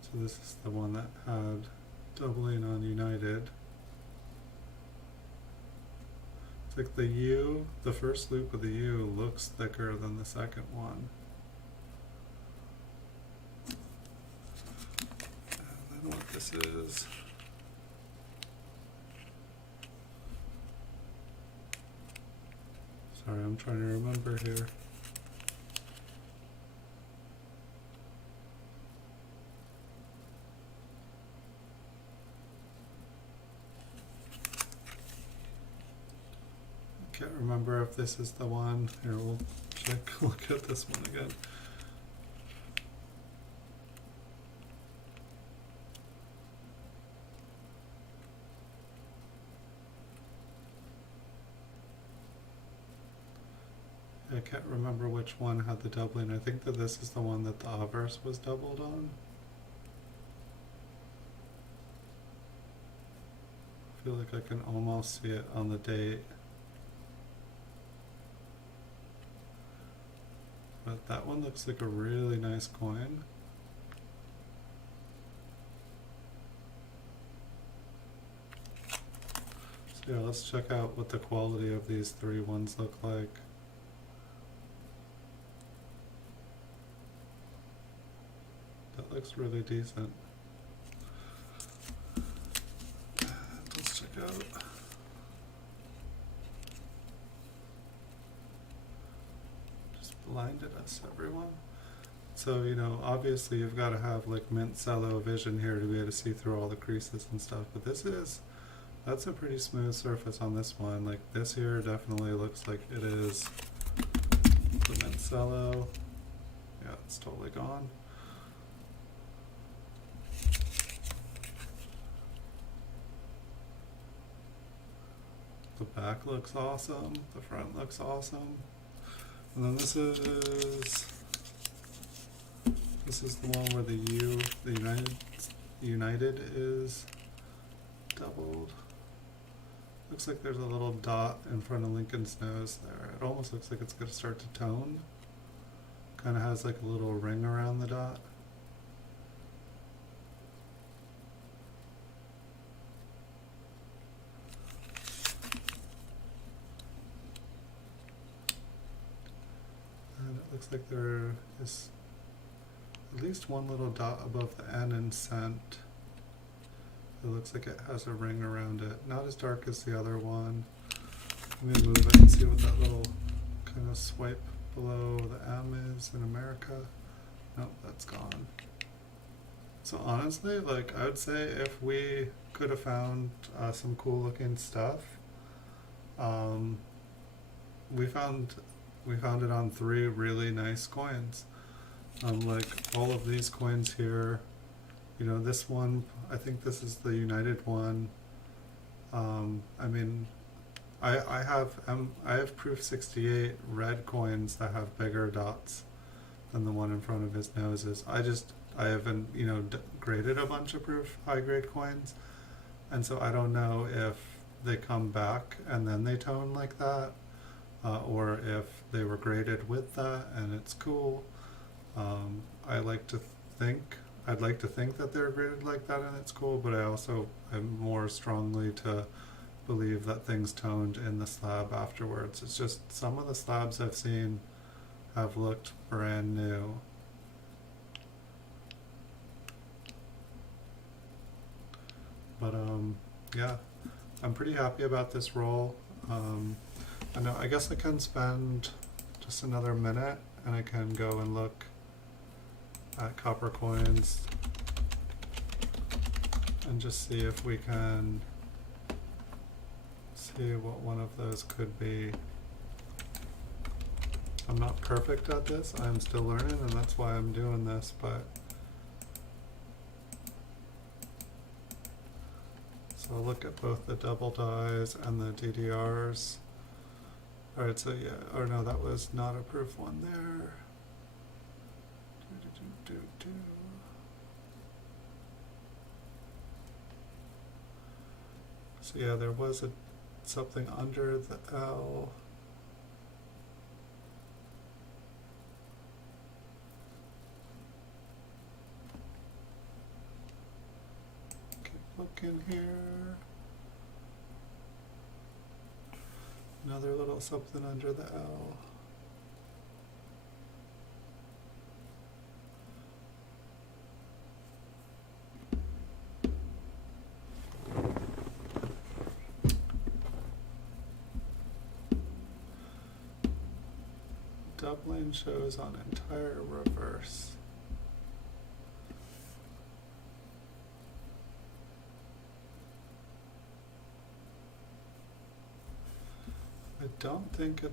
So this is the one that had doubling on United. It's like the U, the first loop of the U looks thicker than the second one. And then what this is. Sorry, I'm trying to remember here. I can't remember if this is the one. Here, we'll look at this one again. I can't remember which one had the doubling. I think that this is the one that the obverse was doubled on. feel like I can almost see it on the date. But that one looks like a really nice coin. So yeah, let's check out what the quality of these three ones look like. That looks really decent. Let's check out. Just blinded us, everyone. So, you know, obviously you've got to have like mint cello vision here to be able to see through all the creases and stuff, but that's a pretty smooth surface on this one. Like this here definitely looks like it is the mint cello. Yeah, it's totally gone. The back looks awesome, the front looks awesome. And then this is the one where the United is doubled. Looks like there's a little dot in front of Lincoln's nose there. It almost looks like it's going to start to tone. Kind of has like a little ring around the dot. And it looks like there is at least one little dot above the N in cent. It looks like it has a ring around it. Not as dark as the other one. Let me move it and see what that little kind of swipe below the M is in America. Nope, that's gone. So honestly, like I would say if we could have found some cool looking stuff, we found it on 3 really nice coins. Like all of these coins here, you know, this one, I think this is the United one. I mean, I have proof 68 red coins that have bigger dots than the one in front of his noses. I haven't, you know, graded a bunch of proof high grade coins, and so I don't know if they come back and then they tone like that, or if they were graded with that and it's cool. I'd like to think that they're graded like that and it's cool, but I also am more strongly to believe that things toned in the slab afterwards. It's just some of the slabs I've seen have looked brand new. But yeah, I'm pretty happy about this roll. I guess I can spend just another minute and I can go and look at copper coins and just see if we can see what one of those could be. I'm not perfect at this, I'm still learning, and that's why I'm doing this, but so I'll look at both the double dies and the DDRs. Alright, so yeah, or no, that was not a proof one there. So yeah, there was something under the L. Keep looking here. Another little something under the L. Doubling shows on entire reverse. I don't think I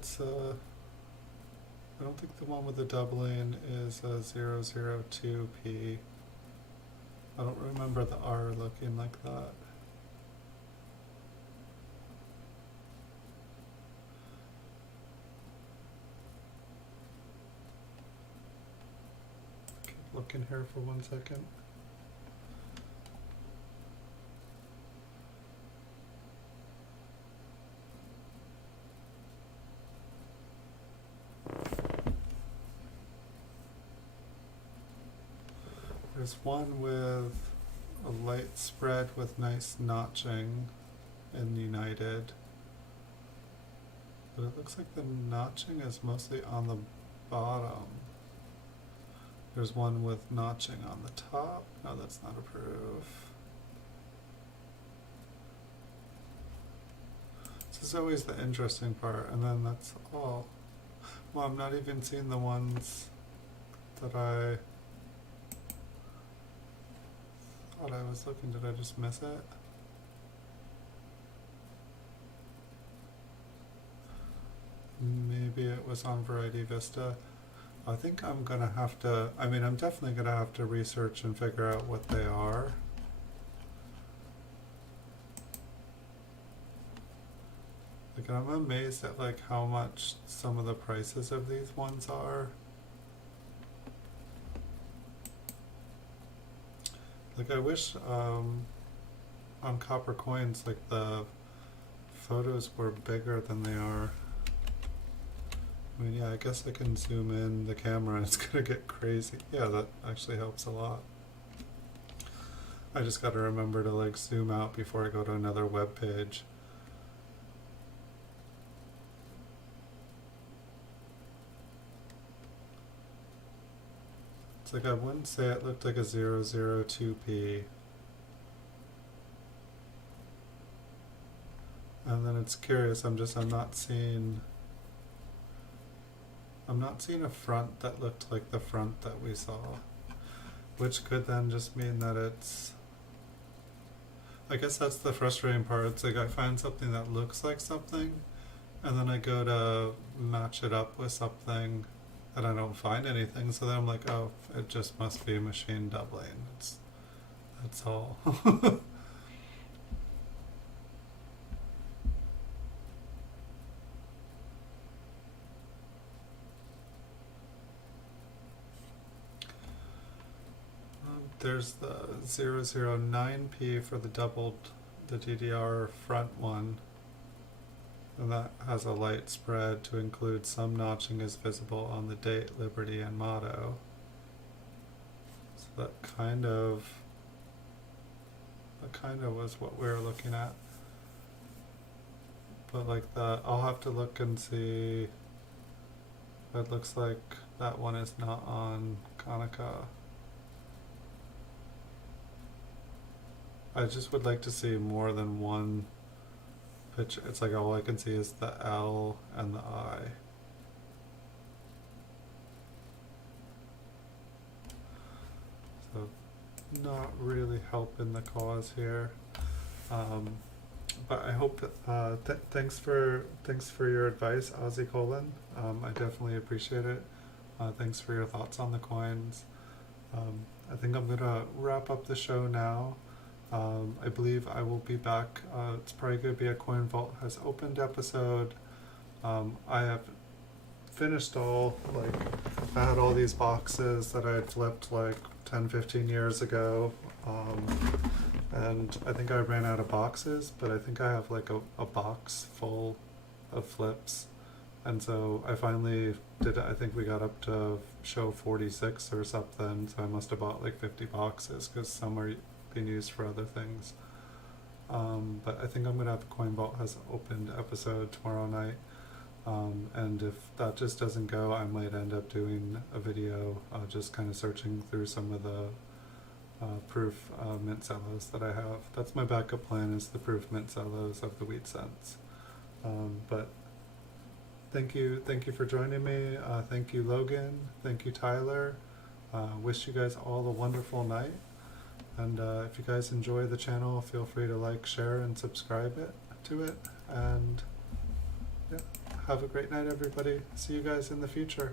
don't think the one with the doubling is a 002P. I don't remember the R looking like that. Keep looking here for 1 second. There's one with a light spread with nice notching in United. But it looks like the notching is mostly on the bottom. There's one with notching on the top. No, that's not a proof. This is always the interesting part, and then that's all. Well, I'm not even seeing the ones that I thought I was looking. Did I just miss it? Maybe it was on Variety Vista. I think I'm gonna have to, I mean, I'm definitely gonna have to research and figure out what they are. Like, I'm amazed at like how much some of the prices of these ones are. Like, I wish on copper coins, like the photos were bigger than they are. I mean, yeah, I guess I can zoom in the camera and it's gonna get crazy. Yeah, that actually helps a lot. I just gotta remember to like zoom out before I go to another web page. It's like, I wouldn't say it looked like a 002p. And then it's curious, I'm not seeing a front that looked like the front that we saw, which could then just mean that it's, I guess that's the frustrating part. It's like I find something that looks like something, and then I go to match it up with something, and I don't find anything, so then I'm like, oh, it just must be machine doubling. That's all. There's the 009p for the DDR front one, and that has a light spread to include some notching is visible on the date, liberty, and motto. So that kind of was what we were looking at. But like I'll have to look and see. It looks like that one is not on Konica. I just would like to see more than one picture. It's like all I can see is the L and the I. So not really helping the cause here. But I hope thanks for your advice, Ozzy Colon. I definitely appreciate it. Thanks for your thoughts on the coins. I think I'm gonna wrap up the show now. I believe I will be back. It's probably going to be a Coin Vault Has Opened episode. I have finished I had all these boxes that I had flipped like 10-15 years ago. And I think I ran out of boxes, but I think I have like a box full of flips. And so I finally did, I think we got up to show 46 or something, so I must have bought like 50 boxes because some are being used for other things. But I think I'm gonna have a Coin Vault Has Opened episode tomorrow night, and if that just doesn't go, I might end up doing a video just kind of searching through some of the proof mint cellos that I have. That's my backup plan, is the proof mint cellos of the wheat cents. But thank you for joining me. Thank you, Logan. Thank you, Tyler. Wish you guys all a wonderful night. And if you guys enjoy the channel, feel free to like, share, and subscribe to it. And yeah, have a great night, everybody. See you guys in the future.